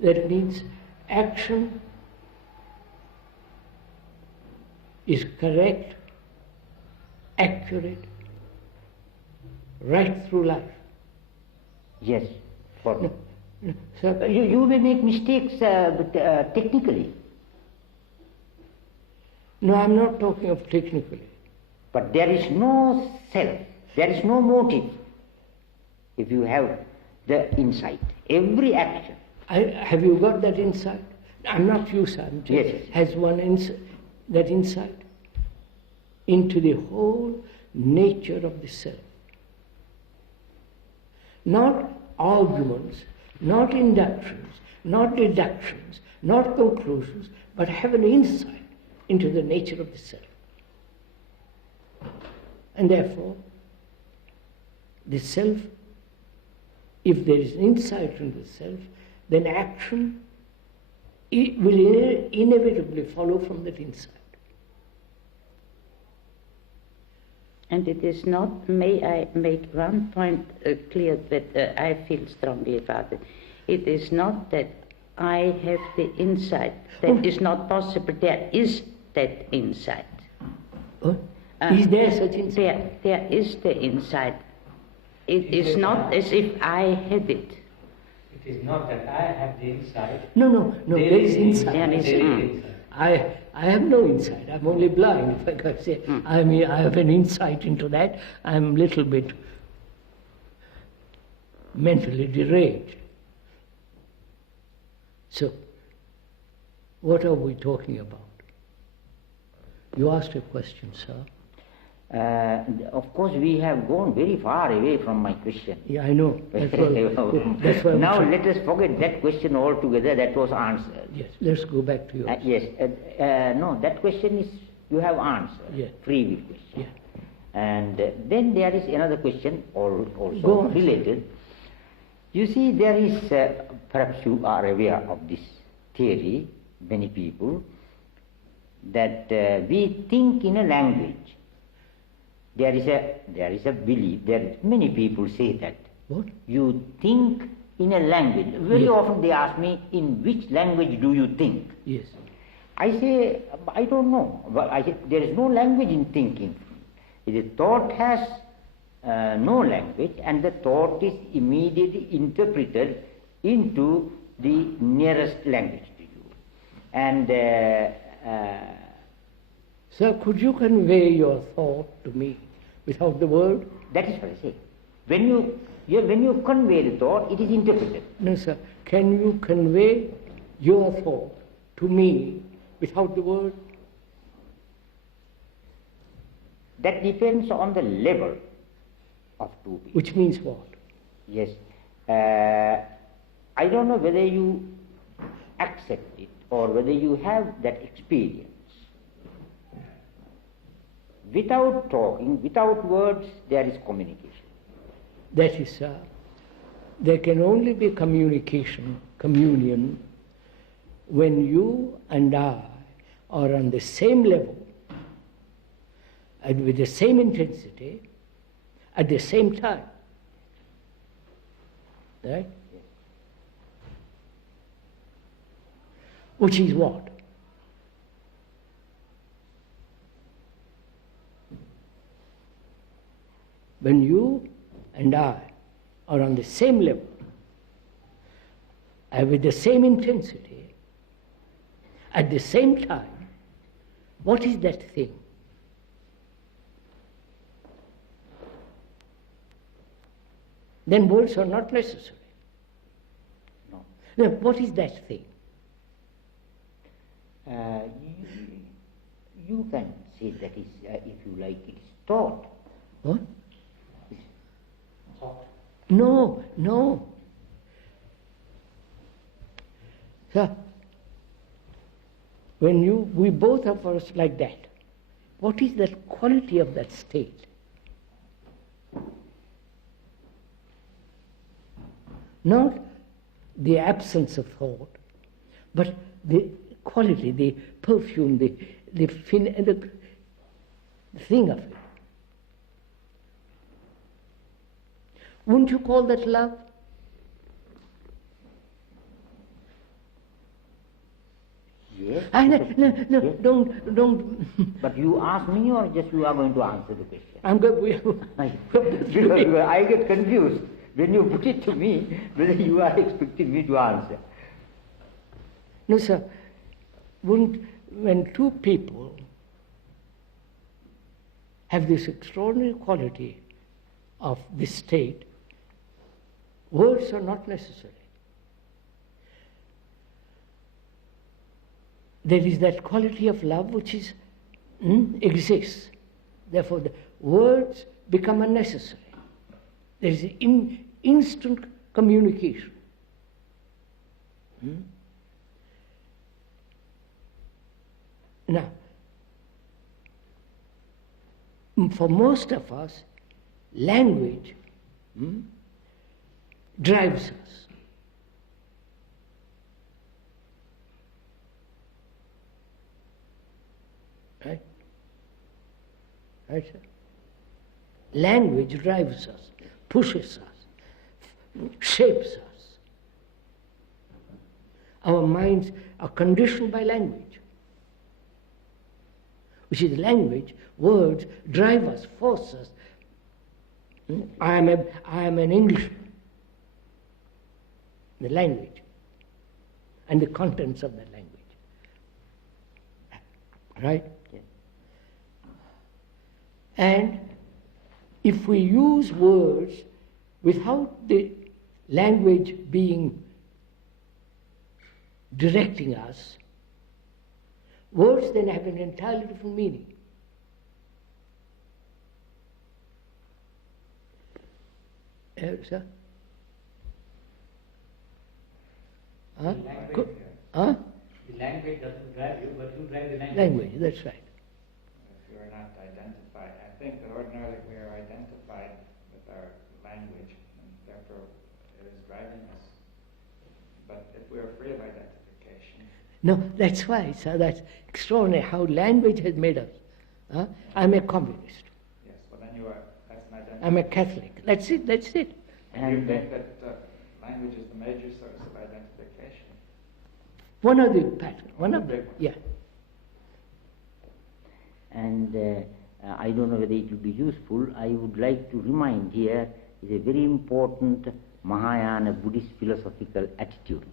That means action is correct, accurate, right through life. Yes. For So, you may make mistakes technically, no, I'm not talking of technically. but there is no self, there is no motive if you have the insight. Every action. Have you got that insight? I'm not you, sir. I'm just, Yes. Has one that insight into the whole nature of the self? Not arguments, not inductions, not deductions, not conclusions, but have an insight into the nature of the self. And therefore, the self, if there is insight into the self, then action will inevitably follow from that insight. And it is not, may I make one point clear that I feel strongly about it. It is not that I have the insight. That is not possible. There is that insight. Is there such insight? There is the insight. It is not as if I had it. It is not that I have the insight. No, there is insight. There is insight. I have no insight. I'm only blind, if I could say. I mean, I have an insight into that. I'm a little bit mentally deranged. So, what are we talking about? You asked a question, sir. Of course, we have gone very far away from my question. Yeah, I know. That's why now let us forget that question altogether. That was answered. Yes, let's go back to yours. Yes. No, that question is you have answered. Yeah. Free will question. Yeah. And then there is another question Go also on. related. You see, there is, perhaps you are aware of this theory, many people, that we think in a language. There is a belief, many people say that. What? You think in a language. Very Yes. often they ask me, in which language do you think? Yes. I say, I don't know. But I say, there is no language in thinking. The thought has no language, and the thought is immediately interpreted into the nearest language to you. And Sir, could you convey your thought to me without the word? that is what I say. When you convey the thought, it is interpreted. No, sir. Can you convey your thought to me without the word? That depends on the level of two people. Which means what? Yes. I don't know whether you accept it or whether you have that experience. Without talking, without words, there is communication. That is, sir, there can only be communion, when you and I are on the same level and with the same intensity at the same time. Right? Which is what? When you and I are on the same level, and with the same intensity, at the same time, what is that thing? Then words are not necessary. No. Now, what is that thing? You can say that is, if you like, it is thought. What? No. Sir, when we both of us like that, what is that quality of that state? Not the absence of thought, but the quality, the perfume, the thing of it. Wouldn't you call that love? Yes. No, Yes. don't. But you ask me or just you are going to answer the question? I'm good. Because I get confused when you put it to me whether you are expecting me to answer. No, sir. When two people have this extraordinary quality of this state, words are not necessary. There is that quality of love which exists. Therefore, the words become unnecessary. There is instant communication. Now, for most of us, language drives us. Right? Right, sir? Language drives us, pushes us, shapes us. Our minds are conditioned by language, which is language. Words drive us, force us. I am an Englishman. The language and the contents of that language. Right? Yes. And if we use words without the language being directing us, words then have an entirely different meaning. Sir? Huh? The language doesn't drive you, but you drive the language. Language, that's right. If you are not identified, I think that ordinarily we are identified with our language, and therefore it is driving us. But if we are free of identification... No, that's why, sir, that's extraordinary how language has made us. I'm a communist. Yes, well then you are, that's an identification. I'm a Catholic. That's it. And you think that language is the major source of identification? One of the patterns, one of the, yeah. And I don't know whether it will be useful. I would like to remind here is a very important Mahayana Buddhist philosophical attitude.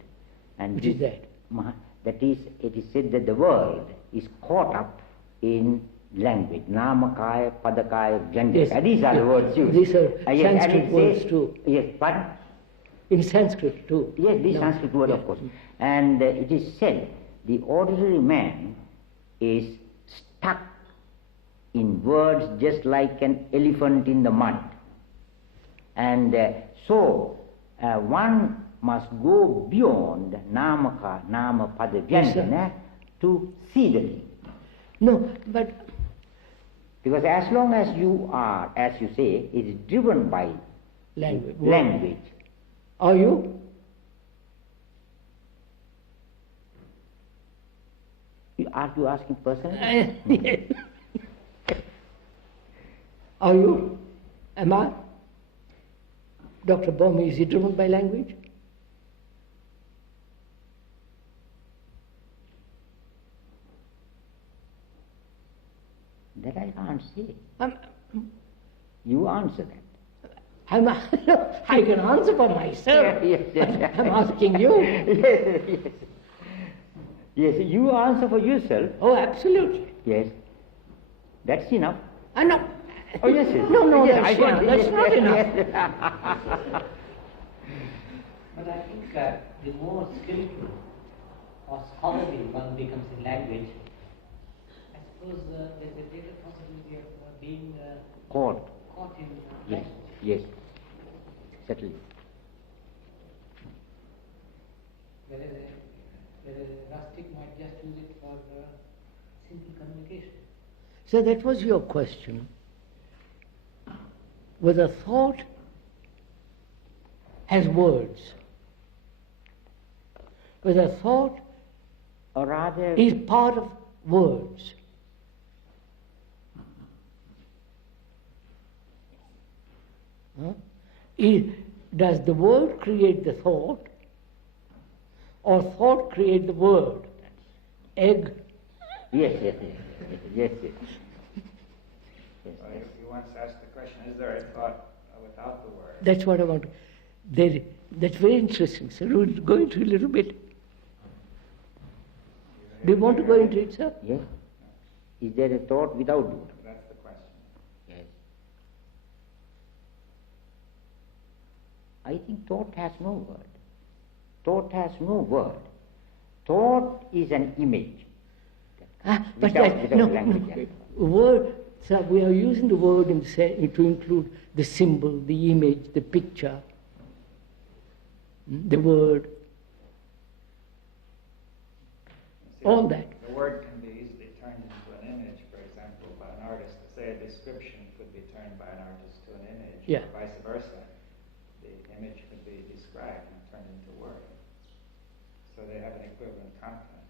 And which is that? That is, it is said that the world is caught up in language. Namakaya, Padakaya, Gandhikaya. Yes. These are the words used. These are Yes, Sanskrit words too. Yes, pardon? In Sanskrit too. Yes, these Sanskrit word, of course. And it is said the ordinary man is stuck in words just like an elephant in the mud. And so one must go beyond Namaka, Nama, Pada, Vyandana to see the thing. No, but... Because as long as you are, as you say, is driven by language. Are you? Are you asking personally? Yes. Are you? Am I? Dr. Bomi, is he driven by language? That I can't say. I'm, You answer that. I can answer for myself. Yes. I'm asking you. Yes, you answer for yourself. Oh, absolutely. Yes. That's enough. No. Oh, yes. No, Yes, that's not enough. But I think the more skillful or scholarly one becomes in language, I suppose there's a greater possibility of being Caught. in Yes. Yes. Certainly. whereas a rustic might just use it for simple communication. So that was your question. Whether thought has words, whether thought Or rather, is part of words. Does the word create the thought, or thought create the word? Egg. yes. You once asked the question, is there a thought without the word? That's what I want. That's very interesting, sir. We'll go into it a little bit. Do you want to go into it, sir? Yes. Is there a thought without word? That's the question. Yes. I think thought has no word. Thought has no word. Thought is an image. Without language. Word, sir, we are using the word to include the symbol, the image, the picture, the word, all that. The word can be easily turned into an image, for example, by an artist. Say a description could be turned by an artist to an image, Yeah. or vice versa. The image could be described and turned into word. So they have an equivalent content.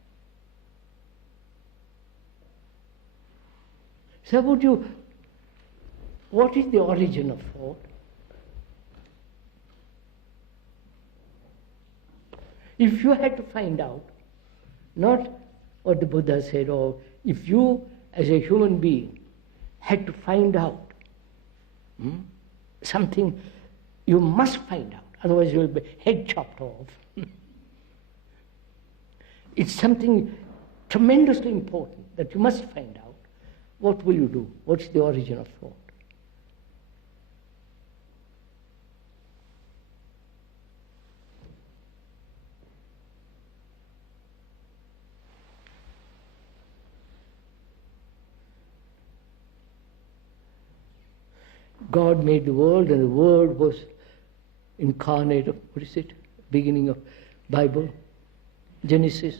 So would you what is the origin of thought? If you had to find out, not what the Buddha said, or if you as a human being had to find out something, you must find out, otherwise you'll be head chopped off. It's something tremendously important that you must find out. What will you do? What's the origin of thought? God made the world, and the Word was incarnate of, what is it? Beginning of Bible, Genesis.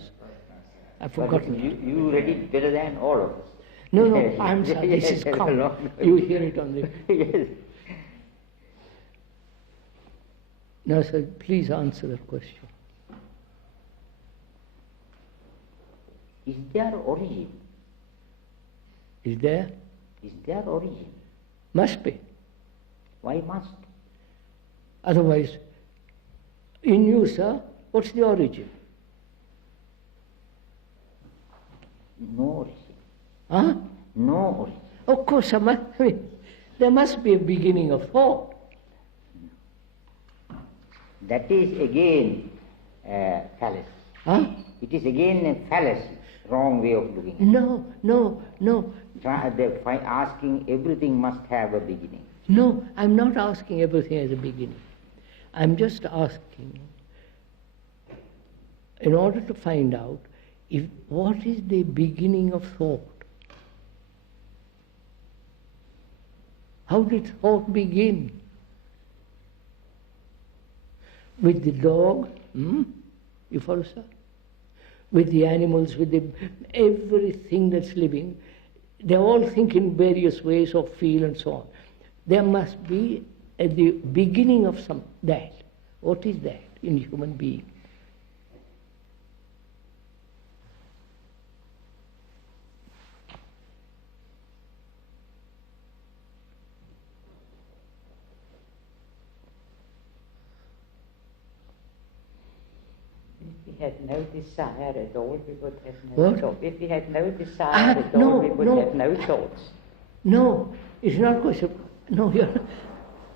I've forgotten. You read it better than all of us. No, I'm sorry, this is common. You hear it on the... Yes. Now, sir, please answer that question. Is there origin? Is there? Is there origin? Must be. Why must? Otherwise, in you, sir, what's the origin? No origin. Huh? No origin. Of course, there must be a beginning of thought. That is again a fallacy. Huh? It is again a fallacy, wrong way of looking at it. No. Asking everything must have a beginning. No, I'm not asking everything as a beginning. I'm just asking, in order to find out, what is the beginning of thought? How did thought begin? With the dog, you follow, sir? With the animals, with everything that's living. They all think in various ways or feel and so on. There must be at the beginning of that. What is that in human being? If we had no desire at all, we would have no What? thought. If we had no desire at all, we would have no thoughts. No, it's not question. No, you're not.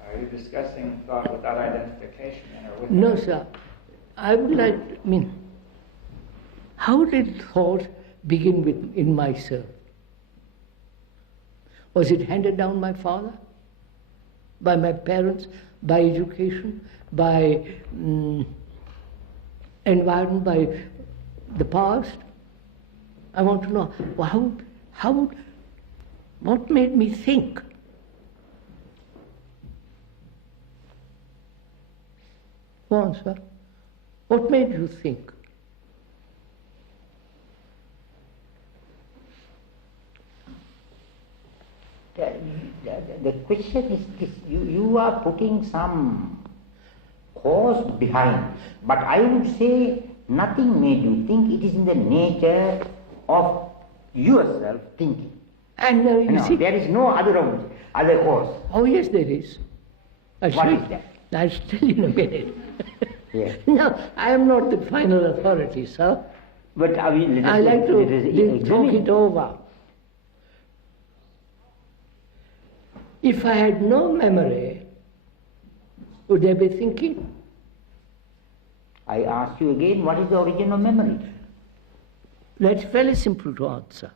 Are you discussing thought without identification or with? No, sir. I would like, how did thought begin in myself? Was it handed down by my father? By my parents? By education? By environment? By the past? I want to know, what made me think? Go on, sir. What made you think? The question is this, you are putting some cause behind, but I would say nothing made you think. It is in the nature of yourself thinking. And you see, there is no other cause. oh yes, there is. What is that? I'll tell you in a minute. Yes. No, I am not the final authority, sir. But I mean, I like to talk it over. If I had no memory, would I be thinking? I ask you again, what is the origin of memory? That's very simple to answer.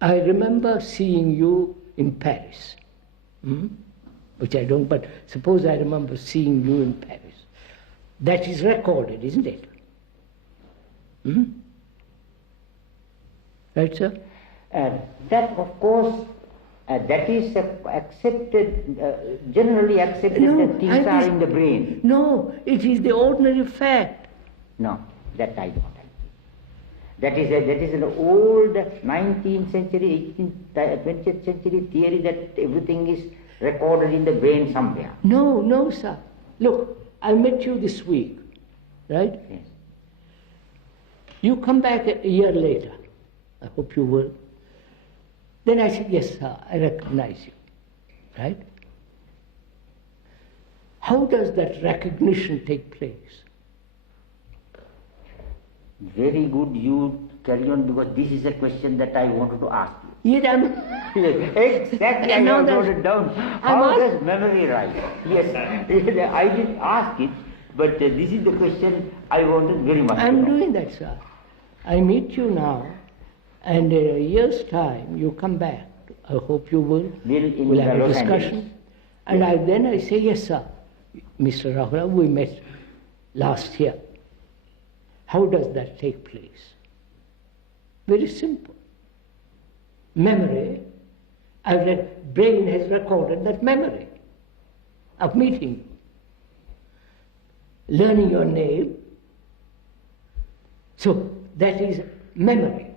I remember seeing you in Paris, which I don't, but suppose I remember seeing you in Paris. That is recorded, isn't it? Right, sir? That, of course, that is accepted, generally accepted that things are in the brain. No, it is the ordinary fact. No, that I don't agree. That is an old 19th century, 18th, 20th century theory that everything is recorded in the brain somewhere. No, sir. Look, I met you this week, right? Yes. You come back a year later. I hope you will. Then I said, yes, sir, I recognize you. Right? How does that recognition take place? Very good, you carry on, because this is a question that I wanted to ask you. Exactly, I have wrote it down. How does memory rise? Yes, I didn't ask it, but this is the question I wanted very much to know. I'm doing that, sir. I meet you now, and in a year's time, you come back. I hope you will. We'll have a discussion. And then I say, yes, sir, Mr. Rahula, we met last year. How does that take place? Very simple. Memory, I've read, brain has recorded that memory of meeting you. Learning your name. So that is memory,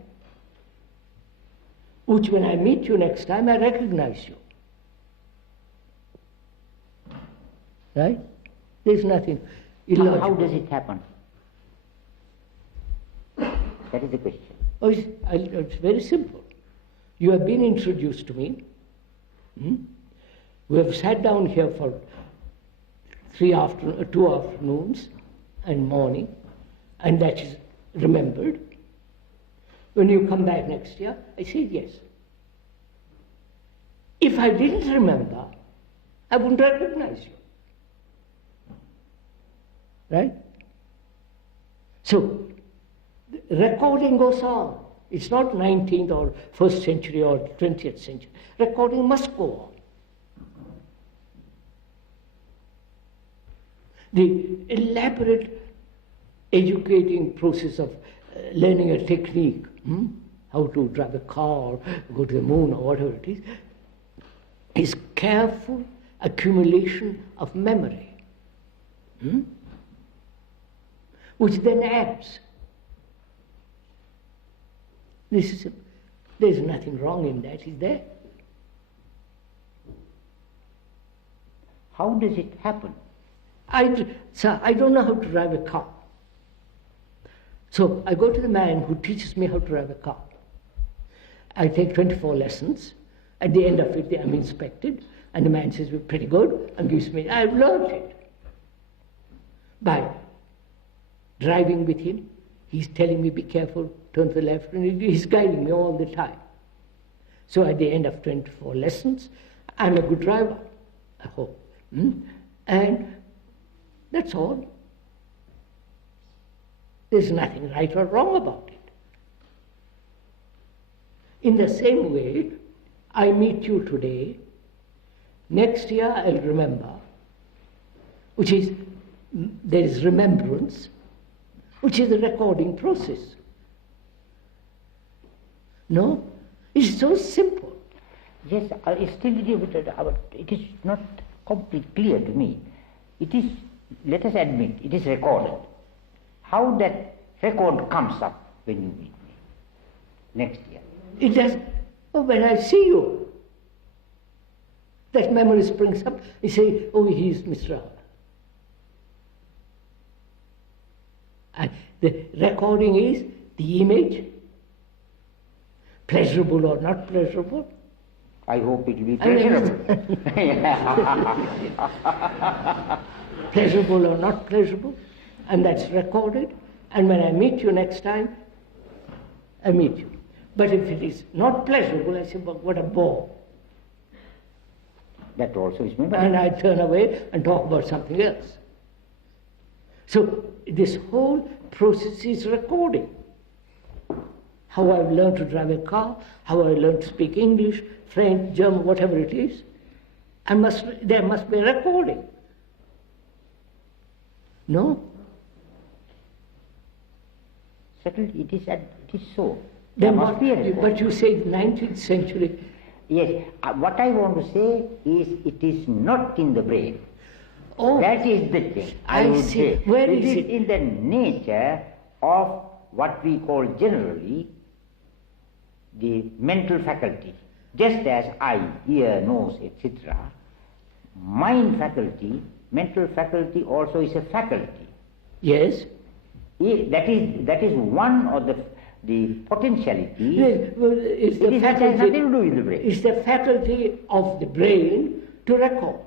which when I meet you next time, I recognize you. Right? There's nothing illogical. How does it happen? That is the question. Oh, it's very simple. You have been introduced to me. We have sat down here for 2 afternoons and morning, and that is remembered. When you come back next year, I said yes. If I didn't remember, I wouldn't recognize you. Right? So, recording goes on. It's not 19th or 1st century or 20th century. Recording must go on. The elaborate educating process of learning a technique, how to drive a car, go to the moon or whatever it is careful accumulation of memory, which then adds. There's nothing wrong in that, is there? How does it happen? Sir, I don't know how to drive a car. So I go to the man who teaches me how to drive a car. I take 24 lessons. At the end of it, I'm inspected, and the man says, "We're pretty good," and gives me, I've learned it. By driving with him, he's telling me, be careful, turn to the left, and he's guiding me all the time. So at the end of 24 lessons, I'm a good driver, I hope. And that's all. There's nothing right or wrong about it. In the same way, I meet you today, next year I'll remember, which is, there is remembrance, which is the recording process. No? It's so simple. Yes, it is not completely clear to me. It is, let us admit, it is recorded. How that record comes up when you meet me next year? It does. Oh, when I see you, that memory springs up. You say, oh, he is Mr. And the recording is the image, pleasurable or not pleasurable. I hope it will be pleasurable. Pleasurable or not pleasurable, and that's recorded. And when I meet you next time, I meet you. But if it is not pleasurable, I say, well, what a bore. That also is memory. And I turn away and talk about something else. So this whole process is recording. How I've learned to drive a car, how I learned to speak English, French, German, whatever it is. There must be a recording. No? Certainly, it is so. There must be a recording. But you say 19th century. Yes, what I want to say is it is not in the brain. Oh, that is the thing. I would see. Say. Where it is it? In the nature of what we call generally the mental faculty. Just as eye, ear, nose, etc., mind faculty, mental faculty also is a faculty. Yes. That is one of the potentiality, Yes, well, it's the it has faculty, nothing to do with the brain. it's the faculty of the brain to record.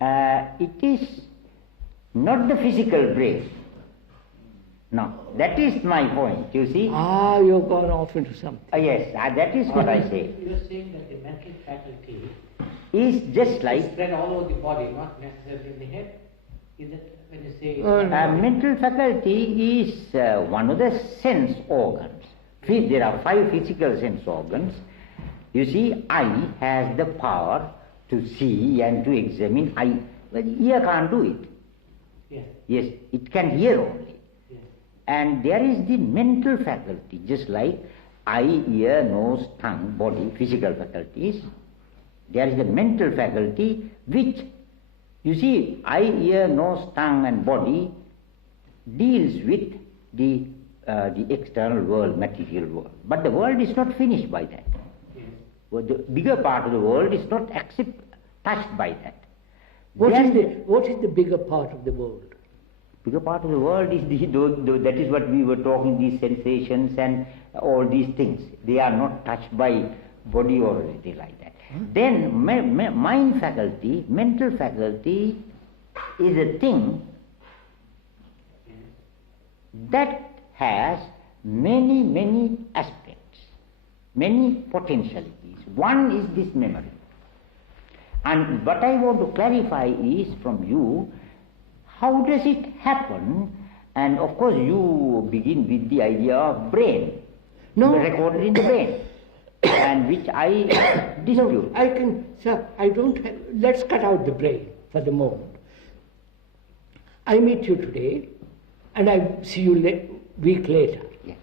It is not the physical brain. No, that is my point, you see. Ah, you've gone off into something. Yes, that is what I say. You're saying that the mental faculty Is just like spread all over the body, not necessarily in the head. Is it when you say? mental faculty is one of the sense organs. There are 5 physical sense organs. You see, eye has the power to see and to examine. Eye, but ear can't do it. Yes. Yes, it can hear only. Yes. And there is the mental faculty, just like eye, ear, nose, tongue, body, physical faculties. There is the mental faculty which, you see, eye, ear, nose, tongue and body deals with the external world, material world. But the world is not finished by that. Yes. Well, the bigger part of the world is not touched by that. What is the bigger part of the world? Bigger part of the world is that is what we were talking, these sensations and all these things. They are not touched by body or anything like that. Then mind faculty, mental faculty is a thing that has many, many aspects, many potentialities. One is this memory. And what I want to clarify is from you, how does it happen? And of course you begin with the idea of brain, recorded in the brain, and which I dispute. I can, sir, I don't have, let's cut out the brain for the moment. I meet you today and I see you week later. Yes.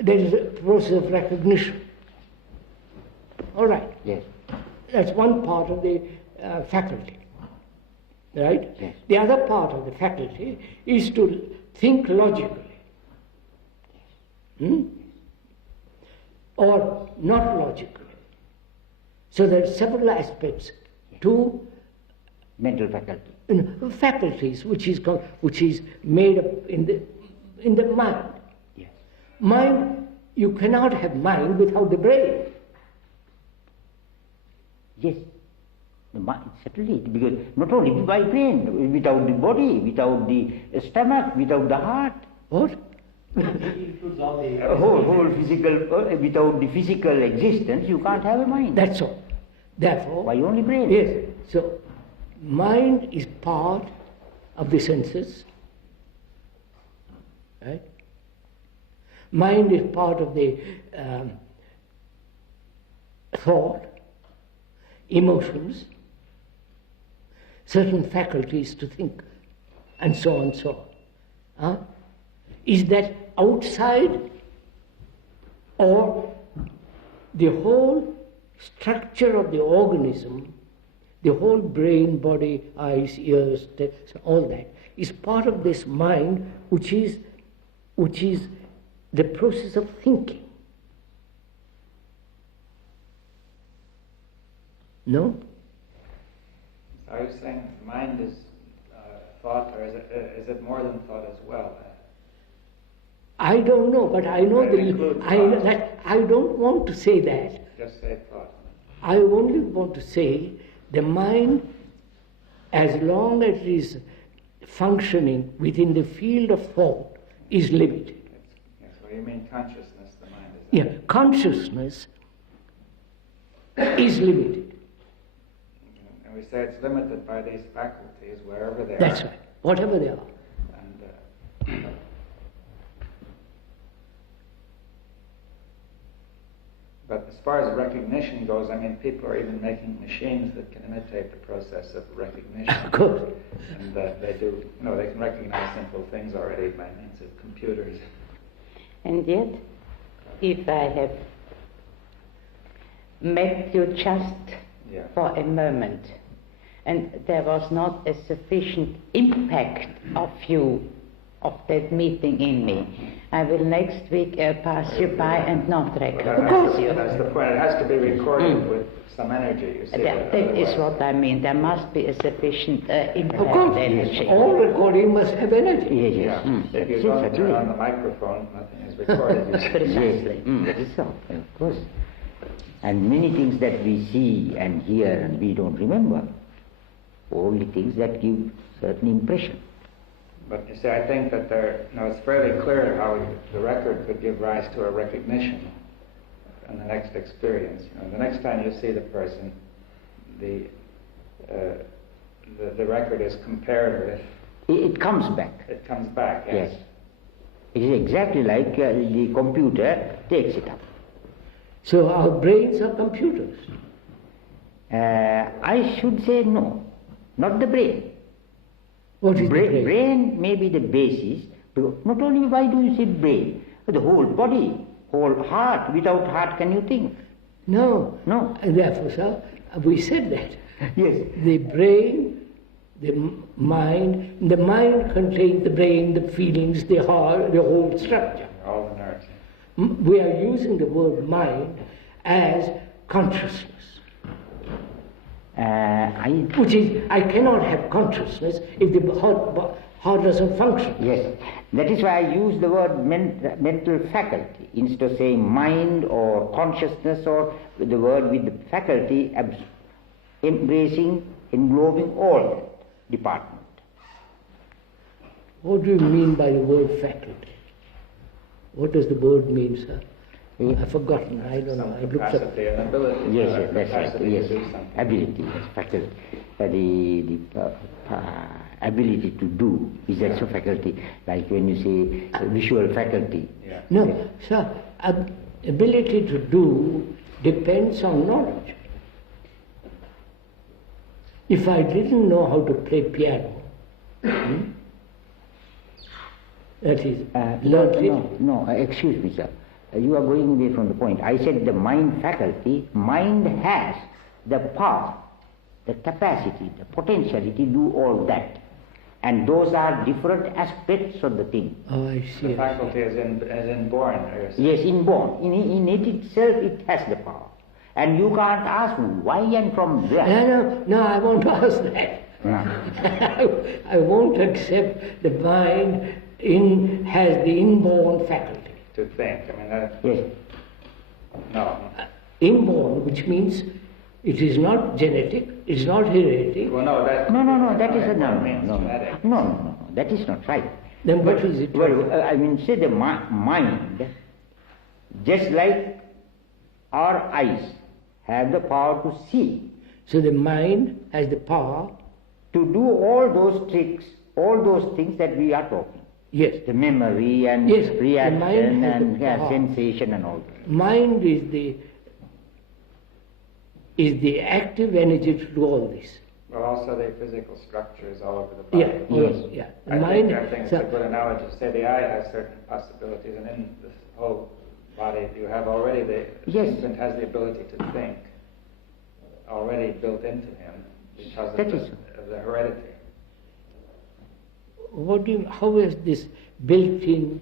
There is a process of recognition. All right. Yes. That's one part of the faculty. Right? Yes. The other part of the faculty is to think logically. Or not logically. So there are several aspects to Mental faculty. faculties which is made up in the mind. Yes. Mind, you cannot have mind without the brain. Yes. The mind, certainly, because not only by brain, without the body, without the stomach, without the heart. What? It includes all the Whole physical, without the physical existence, you can't have a mind. That's all. Therefore, Why only brain? yes. So, mind is part of the senses, right? Mind is part of the thought, emotions, certain faculties to think, and so on and so on. Is that outside, or the whole structure of the organism, the whole brain, body, eyes, ears, all that, is part of this mind which is the process of thinking? No? Are you saying mind is thought, or is it more than thought as well? I don't know, but I know It includes I don't want to say that. Just say thought. I only want to say the mind, as long as it is functioning within the field of thought, is limited. Yes, well, you mean consciousness, the mind is. Yeah, consciousness is limited. And we say it's limited by these faculties, wherever they That's are. right, whatever they are. And, but as far as recognition goes, I mean, people are even making machines that can imitate the process of recognition. Of course. And they do, they can recognize simple things already by means of computers. And yet, if I have met you just for a moment, and there was not a sufficient impact of you of that meeting in me. I will next week pass you by and not recognize you. That's the point. It has to be recorded with some energy. You see, That is what I mean. There must be a sufficient impact Of course, energy. all recording must have energy. Yes, Yeah. yes. If you don't turn on the microphone, nothing is recorded. You see. Precisely. That is so, of course. And many things that we see and hear and we don't remember, only things that give certain impression. But you see, I think that it's fairly clear how the record could give rise to a recognition in the next experience. The next time you see the person, the record is compared with. It comes back. It comes back. Yes. It is exactly like the computer takes it up. So our brains are computers. I should say no, not the brain. What is the brain? Brain may be the basis. Not only why do you say brain, but the whole body, whole heart. Without heart, can you think? No. No. And therefore, sir, we said that. Yes. The brain, the mind contains the brain, the feelings, the heart, the whole structure. All the nerves. We are using the word mind as consciousness. Which is, I cannot have consciousness if the heart doesn't function. Yes, that is why I use the word mental faculty instead of saying mind or consciousness, or the word with the faculty embracing, englobing all that department. What do you mean by the word faculty? What does the word mean, sir? I've forgotten. I don't know. I looked up. Capacity and ability. Yes, that's right. Capacity Yes, to do something. ability, yes, faculty. The ability to do is also faculty. Like when you say visual faculty. Yeah. No, sir. Ability to do depends on knowledge. If I didn't know how to play piano, that is, No, excuse me, sir. You are going away from the point. I said the mind faculty, mind has the power, the capacity, the potentiality to do all that. And those are different aspects of the thing. Oh, I see. The faculty is inborn. Yes, inborn. In it itself, it has the power. And you can't ask why and from where. No, I won't ask that. I won't accept the mind has the inborn faculty. To think. I mean, that. Yes. No. Inborn, which means it is not genetic, it is not hereditary. Well, no, that. No, that is genetic. No, that is not right. Then what is it? Well, I mean, say the mind, just like our eyes have the power to see. So the mind has the power to do all those tricks, all those things that we are talking. Yes. The memory and reaction and sensation and all that. Mind is the active energy to do all this. Well, also the physical structures all over the body. Yeah. I think it's a good analogy to say the eye has certain possibilities, and in this whole body you have already the infant has the ability to think already built into him because of the heredity. How is this built-in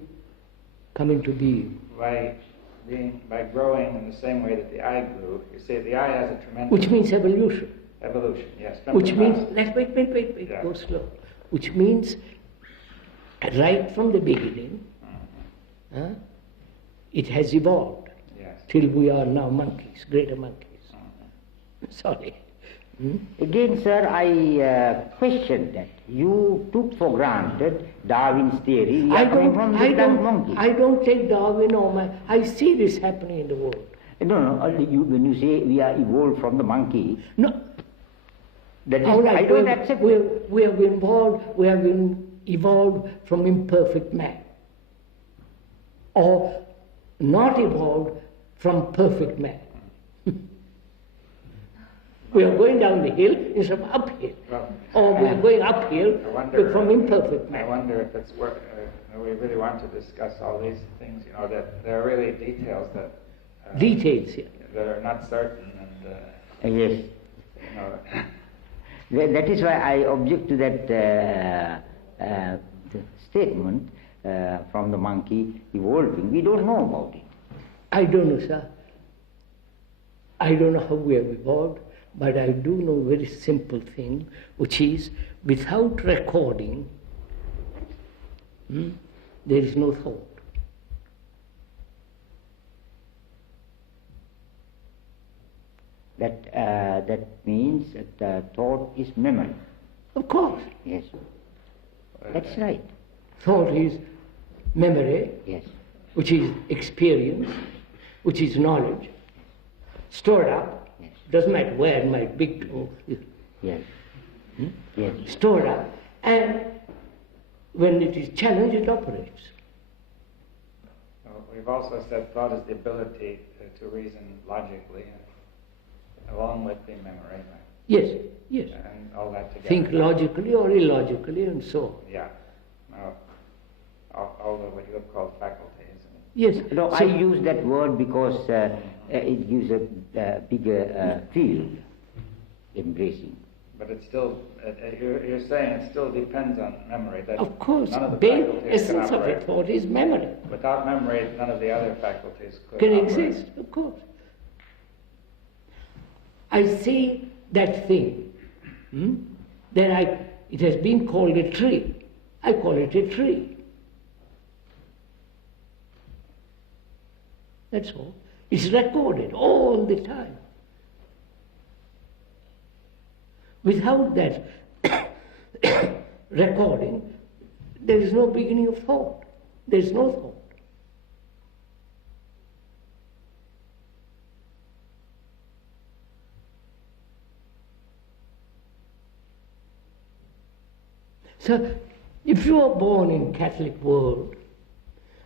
coming to be? By growing in the same way that the eye grew. You see, the eye has a tremendous... Which means evolution. Evolution, yes. Which means, wait, yeah. Go slow. Which means, right from the beginning, it has evolved. Yes. Till we are now monkeys, greater monkeys. Sorry. Again, sir, I question that. You took for granted Darwin's theory. I don't take Darwin I see this happening in the world. No, when you say we are evolved from the monkey. No. That is, I don't accept it. We have evolved from imperfect man. Or not evolved from perfect man. We are going down the hill instead of uphill. Or we are going uphill from imperfect man. I wonder if it's worth, we really want to discuss all these things, that there are really details that... details here. That are not certain and... yes. That is why I object to that statement from the monkey evolving. We don't know about it. I don't know, sir. I don't know how we have evolved, but I do know a very simple thing, which is without recording, there is no thought. That means that thought is memory. Of course. Yes. That's right. Thought is memory, Yes. which is experience, which is knowledge, stored up. Yes. Doesn't matter where, my big toe. Yes. Yes. Stored up, and when it is challenged, it operates. Well, we've also said thought is the ability to reason logically, along with the memory. Yes, yes. And all that together. Think logically or illogically, and so on. Yeah. Now, all the what you have called faculties. Yes. No, so I use that word because it gives a bigger field, embracing. But it's still, you're saying it still depends on memory. That of course, none of the base faculties can essence of a operate. thought is memory. Without memory, none of the other faculties could Can operate. exist, of course. I see that thing. Then it has been called a tree. I call it a tree. That's all. It's recorded all the time. Without that recording, there is no beginning of thought. There is no thought. So, if you are born in Catholic world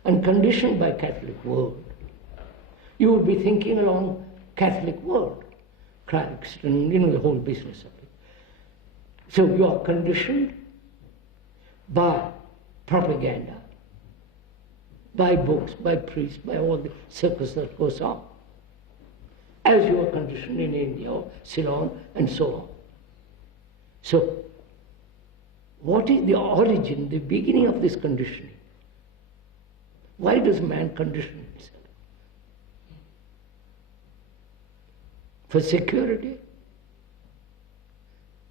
and conditioned by Catholic world, you would be thinking along Catholic world, Christ, and the whole business of it. So you are conditioned by propaganda, by books, by priests, by all the circus that goes on, as you are conditioned in India, Ceylon, and so on. So, what is the origin, the beginning of this conditioning? Why does man condition himself? For security?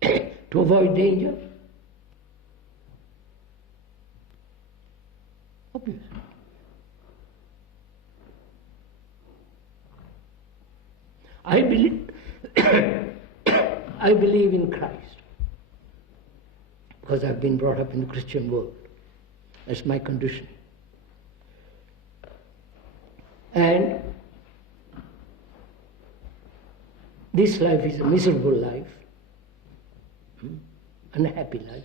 To avoid danger? Obvious. I believe in Christ because I've been brought up in the Christian world. That's my condition. And this life is a miserable life, unhappy life.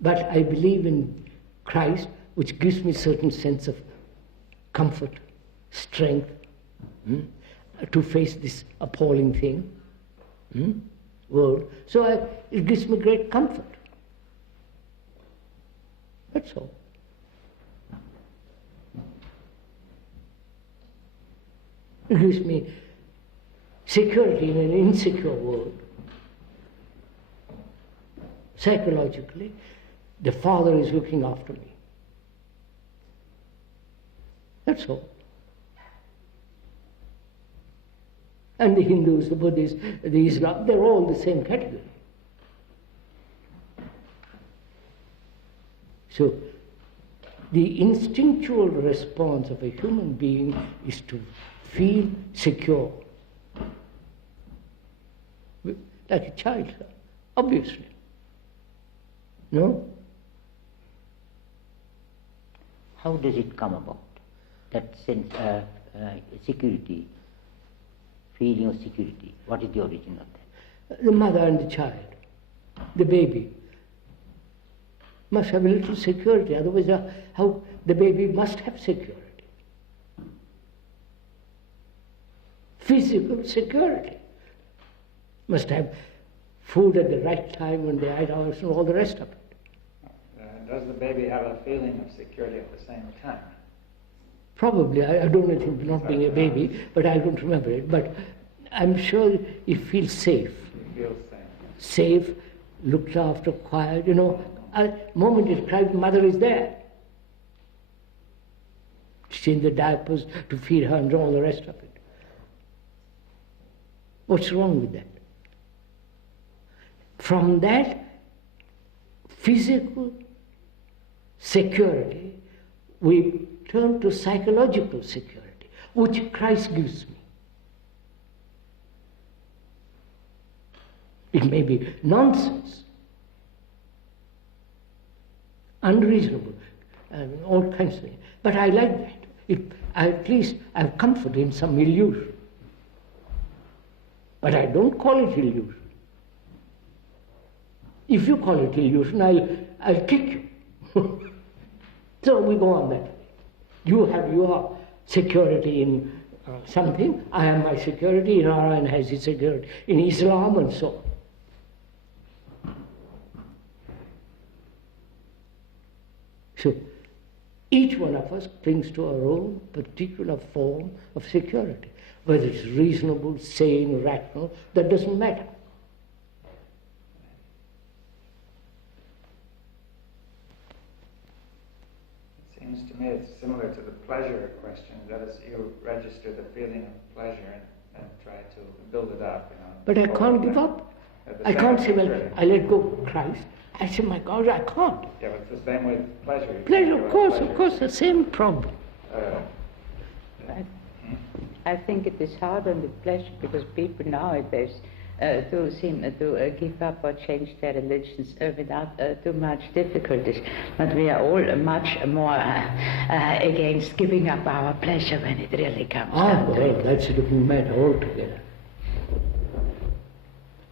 But I believe in Christ, which gives me a certain sense of comfort, strength, to face this appalling thing, world. So it gives me great comfort. That's all. It gives me security in an insecure world. Psychologically, the Father is looking after me. That's all. And the Hindus, the Buddhists, the Islam, they're all the same category. So, the instinctual response of a human being is to feel secure. Like a child, obviously. No? How does it come about? That sense of security, feeling of security. What is the origin of that? The mother and the child, the baby, must have a little security. Otherwise, how the baby must have security. Physical security. Must have food at the right time and the right hours and all the rest of it. Does the baby have a feeling of security at the same time? Probably, I don't know, not being a baby, but I don't remember it. But I'm sure it feels safe. It feels safe. Safe, looked after, quiet, moment it cries, mother is there. To change the diapers, to feed her and all the rest of it. What's wrong with that? From that physical security, we turn to psychological security, which Christ gives me. It may be nonsense, unreasonable, all kinds of things. But I like that. At least I have comfort in some illusion. But I don't call it illusion. If you call it illusion, I'll kick you. So we go on that way. You have your security in something, I have my security, Narayan has his security in Islam, and so on. So, each one of us clings to our own particular form of security. Whether it's reasonable, sane, rational, that doesn't matter. It seems to me it's similar to the pleasure question. That is, you register the feeling of pleasure and try to build it up. But I can't give up. I can't say, well, I let go of Christ. I say, my God, I can't. Yeah, but it's the same with pleasure. Pleasure, of course, the same problem. I think it is harder with pleasure because people nowadays do seem to give up or change their religions without too much difficulties. But we are all much more against giving up our pleasure when it really comes down to it. That's a different matter altogether.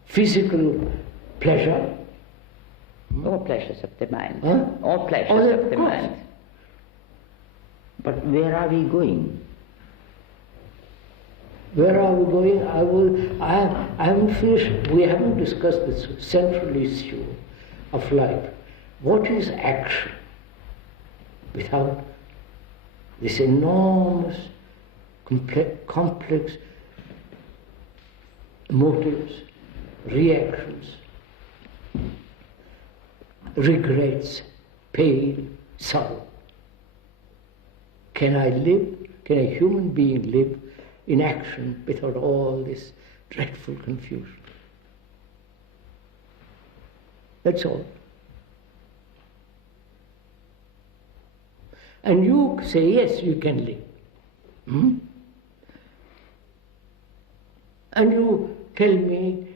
Physical pleasure. All pleasures of the mind. Huh? All pleasures of the course. mind. But where are we going? Where are we going? I haven't finished. We haven't discussed this central issue of life. What is action without this enormous, complex motives, reactions, regrets, pain, sorrow? Can a human being live in action without all this dreadful confusion? That's all. And you say, yes, you can live. And you tell me,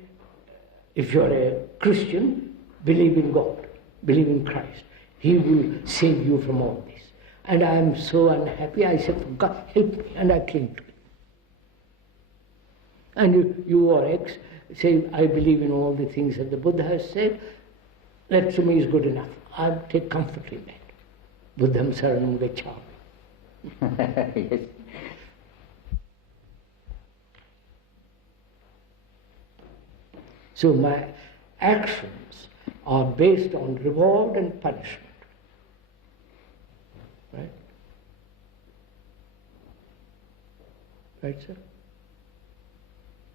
if you're a Christian, believe in God, believe in Christ. He will save you from all this. And I am so unhappy, I say, God, help me, and I cling to it. And you or X say, I believe in all the things that the Buddha has said, that to me is good enough. I'll take comfort in that. Buddham saranam gacchami. Yes. So my actions are based on reward and punishment. Right? Right, sir?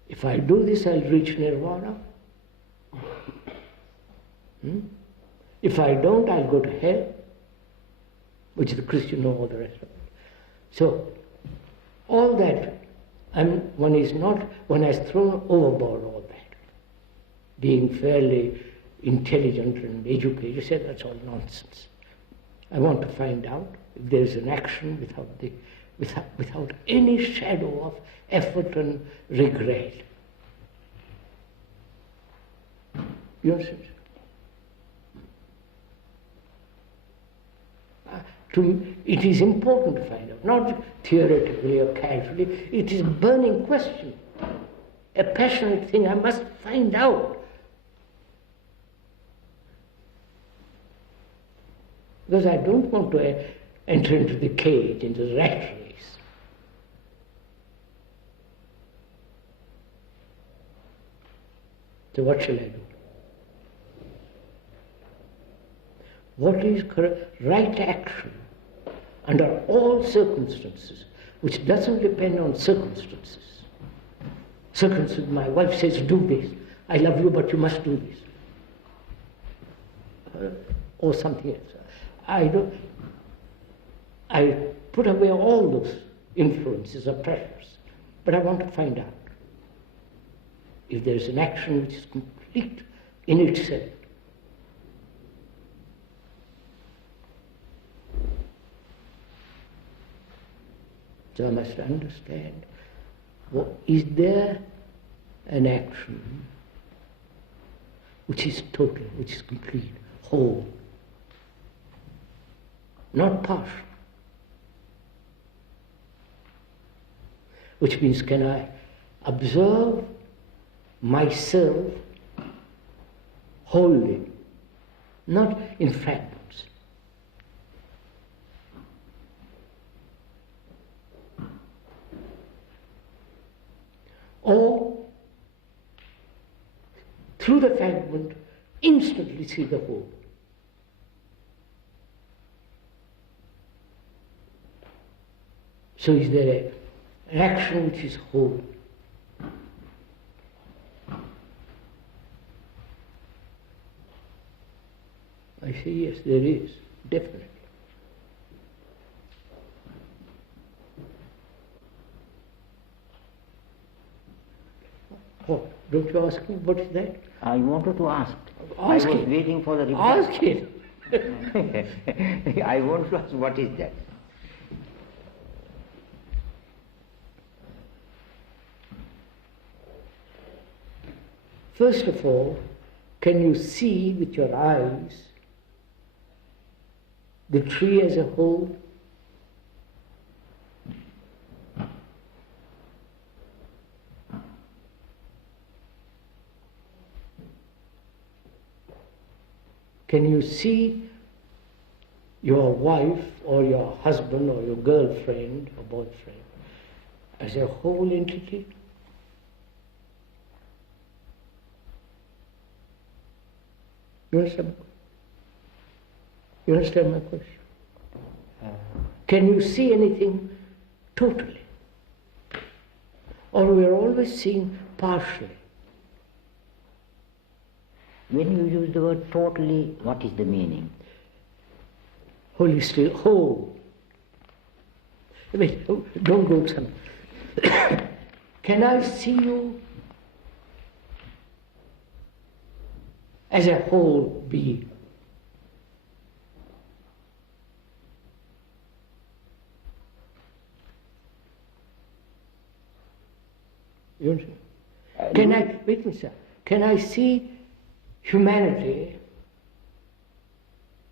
If I do this, I'll reach nirvana. If I don't, I'll go to hell, which the Christian know all the rest of it. So, all that, one has thrown overboard all that. Being fairly intelligent and educated, you said that's all nonsense. I want to find out if there's an action without any shadow of effort and regret. You understand? It is important to find out, not theoretically or casually. It is a burning question, a passionate thing. I must find out. Because I don't want to enter into the cage, into the rat race. So what shall I do? What is right action under all circumstances, which doesn't depend on circumstances? Circumstances, my wife says, do this. I love you, but you must do this. or something else. I put away all those influences or pressures, but I want to find out if there is an action which is complete in itself. So I must understand, is there an action which is total, which is complete, whole, not partial? Which means, can I observe myself wholly, not in fragments? Or through the fragment instantly see the whole. So is there an action which is whole? I say yes, there is, definitely. What? Don't you ask me what is that? I wanted to ask. Ask I was it. waiting for the reply. Ask it. I wanted to ask, what is that? First of all, can you see with your eyes the tree as a whole? Can you see your wife or your husband or your girlfriend or boyfriend as a whole entity? You understand? You understand my question? Can you see anything totally? Or we are always seeing partially? When you use the word totally, what is the meaning? Holistic, whole. Wait, don't go some. Can I see you as a whole being? You understand? Can I, wait a second, can I see humanity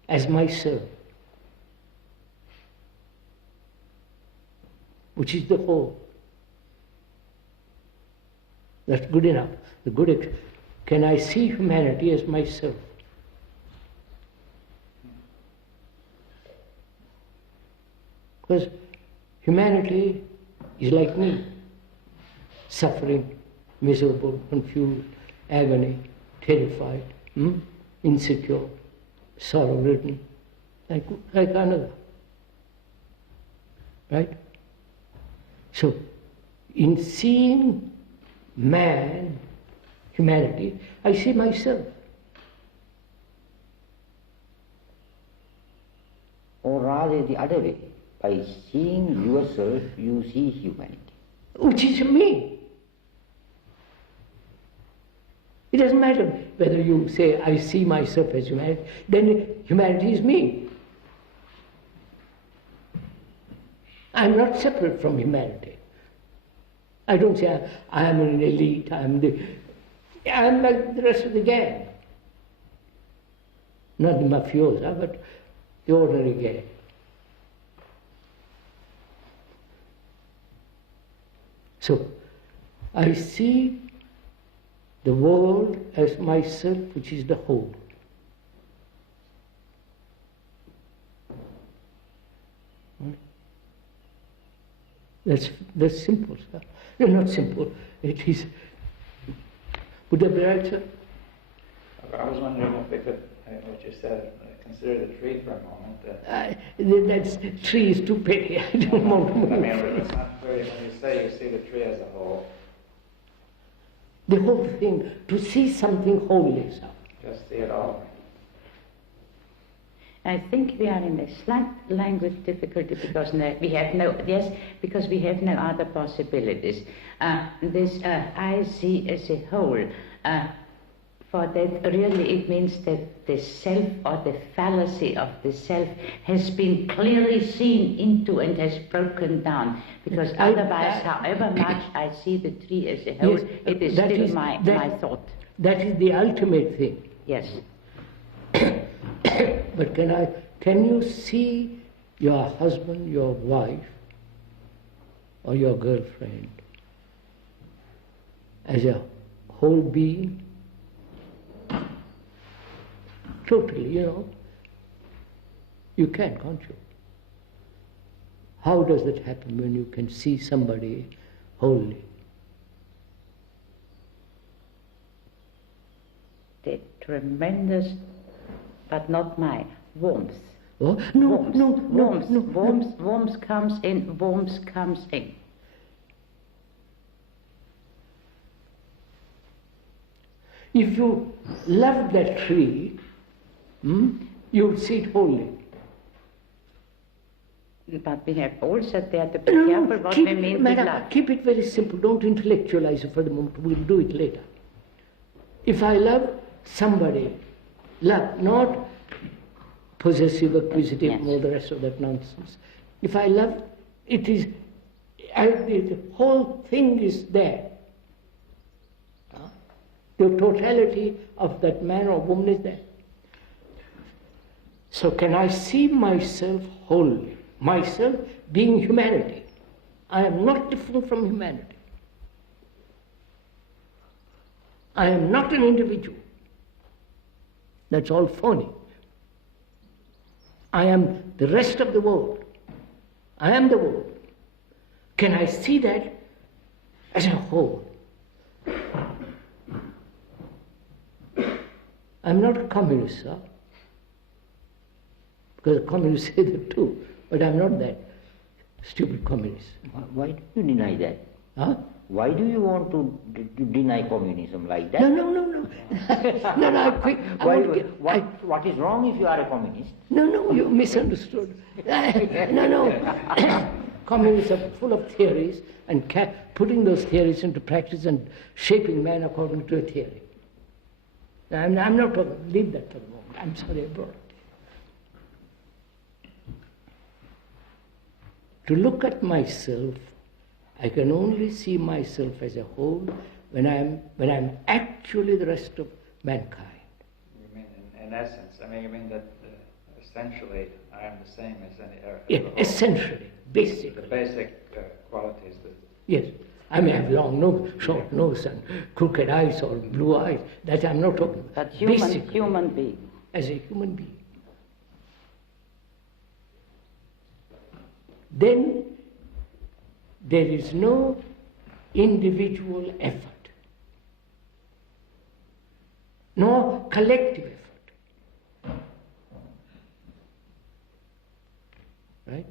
as myself, which is the whole? That's good enough. The good. Can I see humanity as myself? Because humanity is like me, suffering, miserable, confused, agony, terrified, insecure, sorrow-ridden, like another. Right? So, in seeing man, humanity, I see myself. Or rather the other way, by seeing yourself, you see humanity. Which is me. It doesn't matter whether you say, I see myself as humanity, then humanity is me. I'm not separate from humanity. I don't say I am an elite, I am like the rest of the gang. Not the mafiosa, but the ordinary gang. So, I see the world as myself, which is the whole. That's simple, sir. No, not simple. It is. Would that be right, sir? I was wondering if we could, what you said, consider the tree for a moment. That tree is too petty. I don't want to move. I mean, it's not very, when you say you see the tree as a whole. The whole thing, to see something wholly, sir. Just see it all. I think we are in a slight language difficulty because because we have no other possibilities. This I see as a whole. For that, really, it means that the self or the fallacy of the self has been clearly seen into and has broken down. Because otherwise, however much I see the tree as a whole, yes, it is still my thought. That is the ultimate thing. Yes. But can you see your husband, your wife, or your girlfriend as a whole being? Totally, you can't you? How does that happen when you can see somebody wholly? The tremendous, but not my, warmth. Oh, Warmth comes in, warmth comes in. If you love that tree, you'll see it wholly. But we have also there to be careful what we mean with love. Keep it very simple. Don't intellectualize it for the moment. We'll do it later. If I love somebody, love, not possessive, acquisitive, and all the rest of that nonsense. If I love, it is, the whole thing is there. The totality of that man or woman is there. So can I see myself wholly? Myself being humanity. I am not different from humanity. I am not an individual. That's all phony. I am the rest of the world. I am the world. Can I see that as a whole? I'm not a communist, sir. Because communists say that too. But I'm not that stupid communist. Why do you deny that? Huh? Why do you want to deny communism like that? No. What is wrong if you are a communist? No, you misunderstood. No. Communists are full of theories and putting those theories into practice and shaping man according to a theory. I'm not talking, leave that for the moment. I'm sorry I brought it. To look at myself, I can only see myself as a whole when I'm actually the rest of mankind. You mean in essence? You mean that essentially I am the same as any other? Yeah, essentially, basically. The basic qualities that... Yes. I may have long nose, short nose, and crooked eyes or blue eyes. That I'm not talking about. But human being. As a human being. Then there is no individual effort, no collective effort. Right?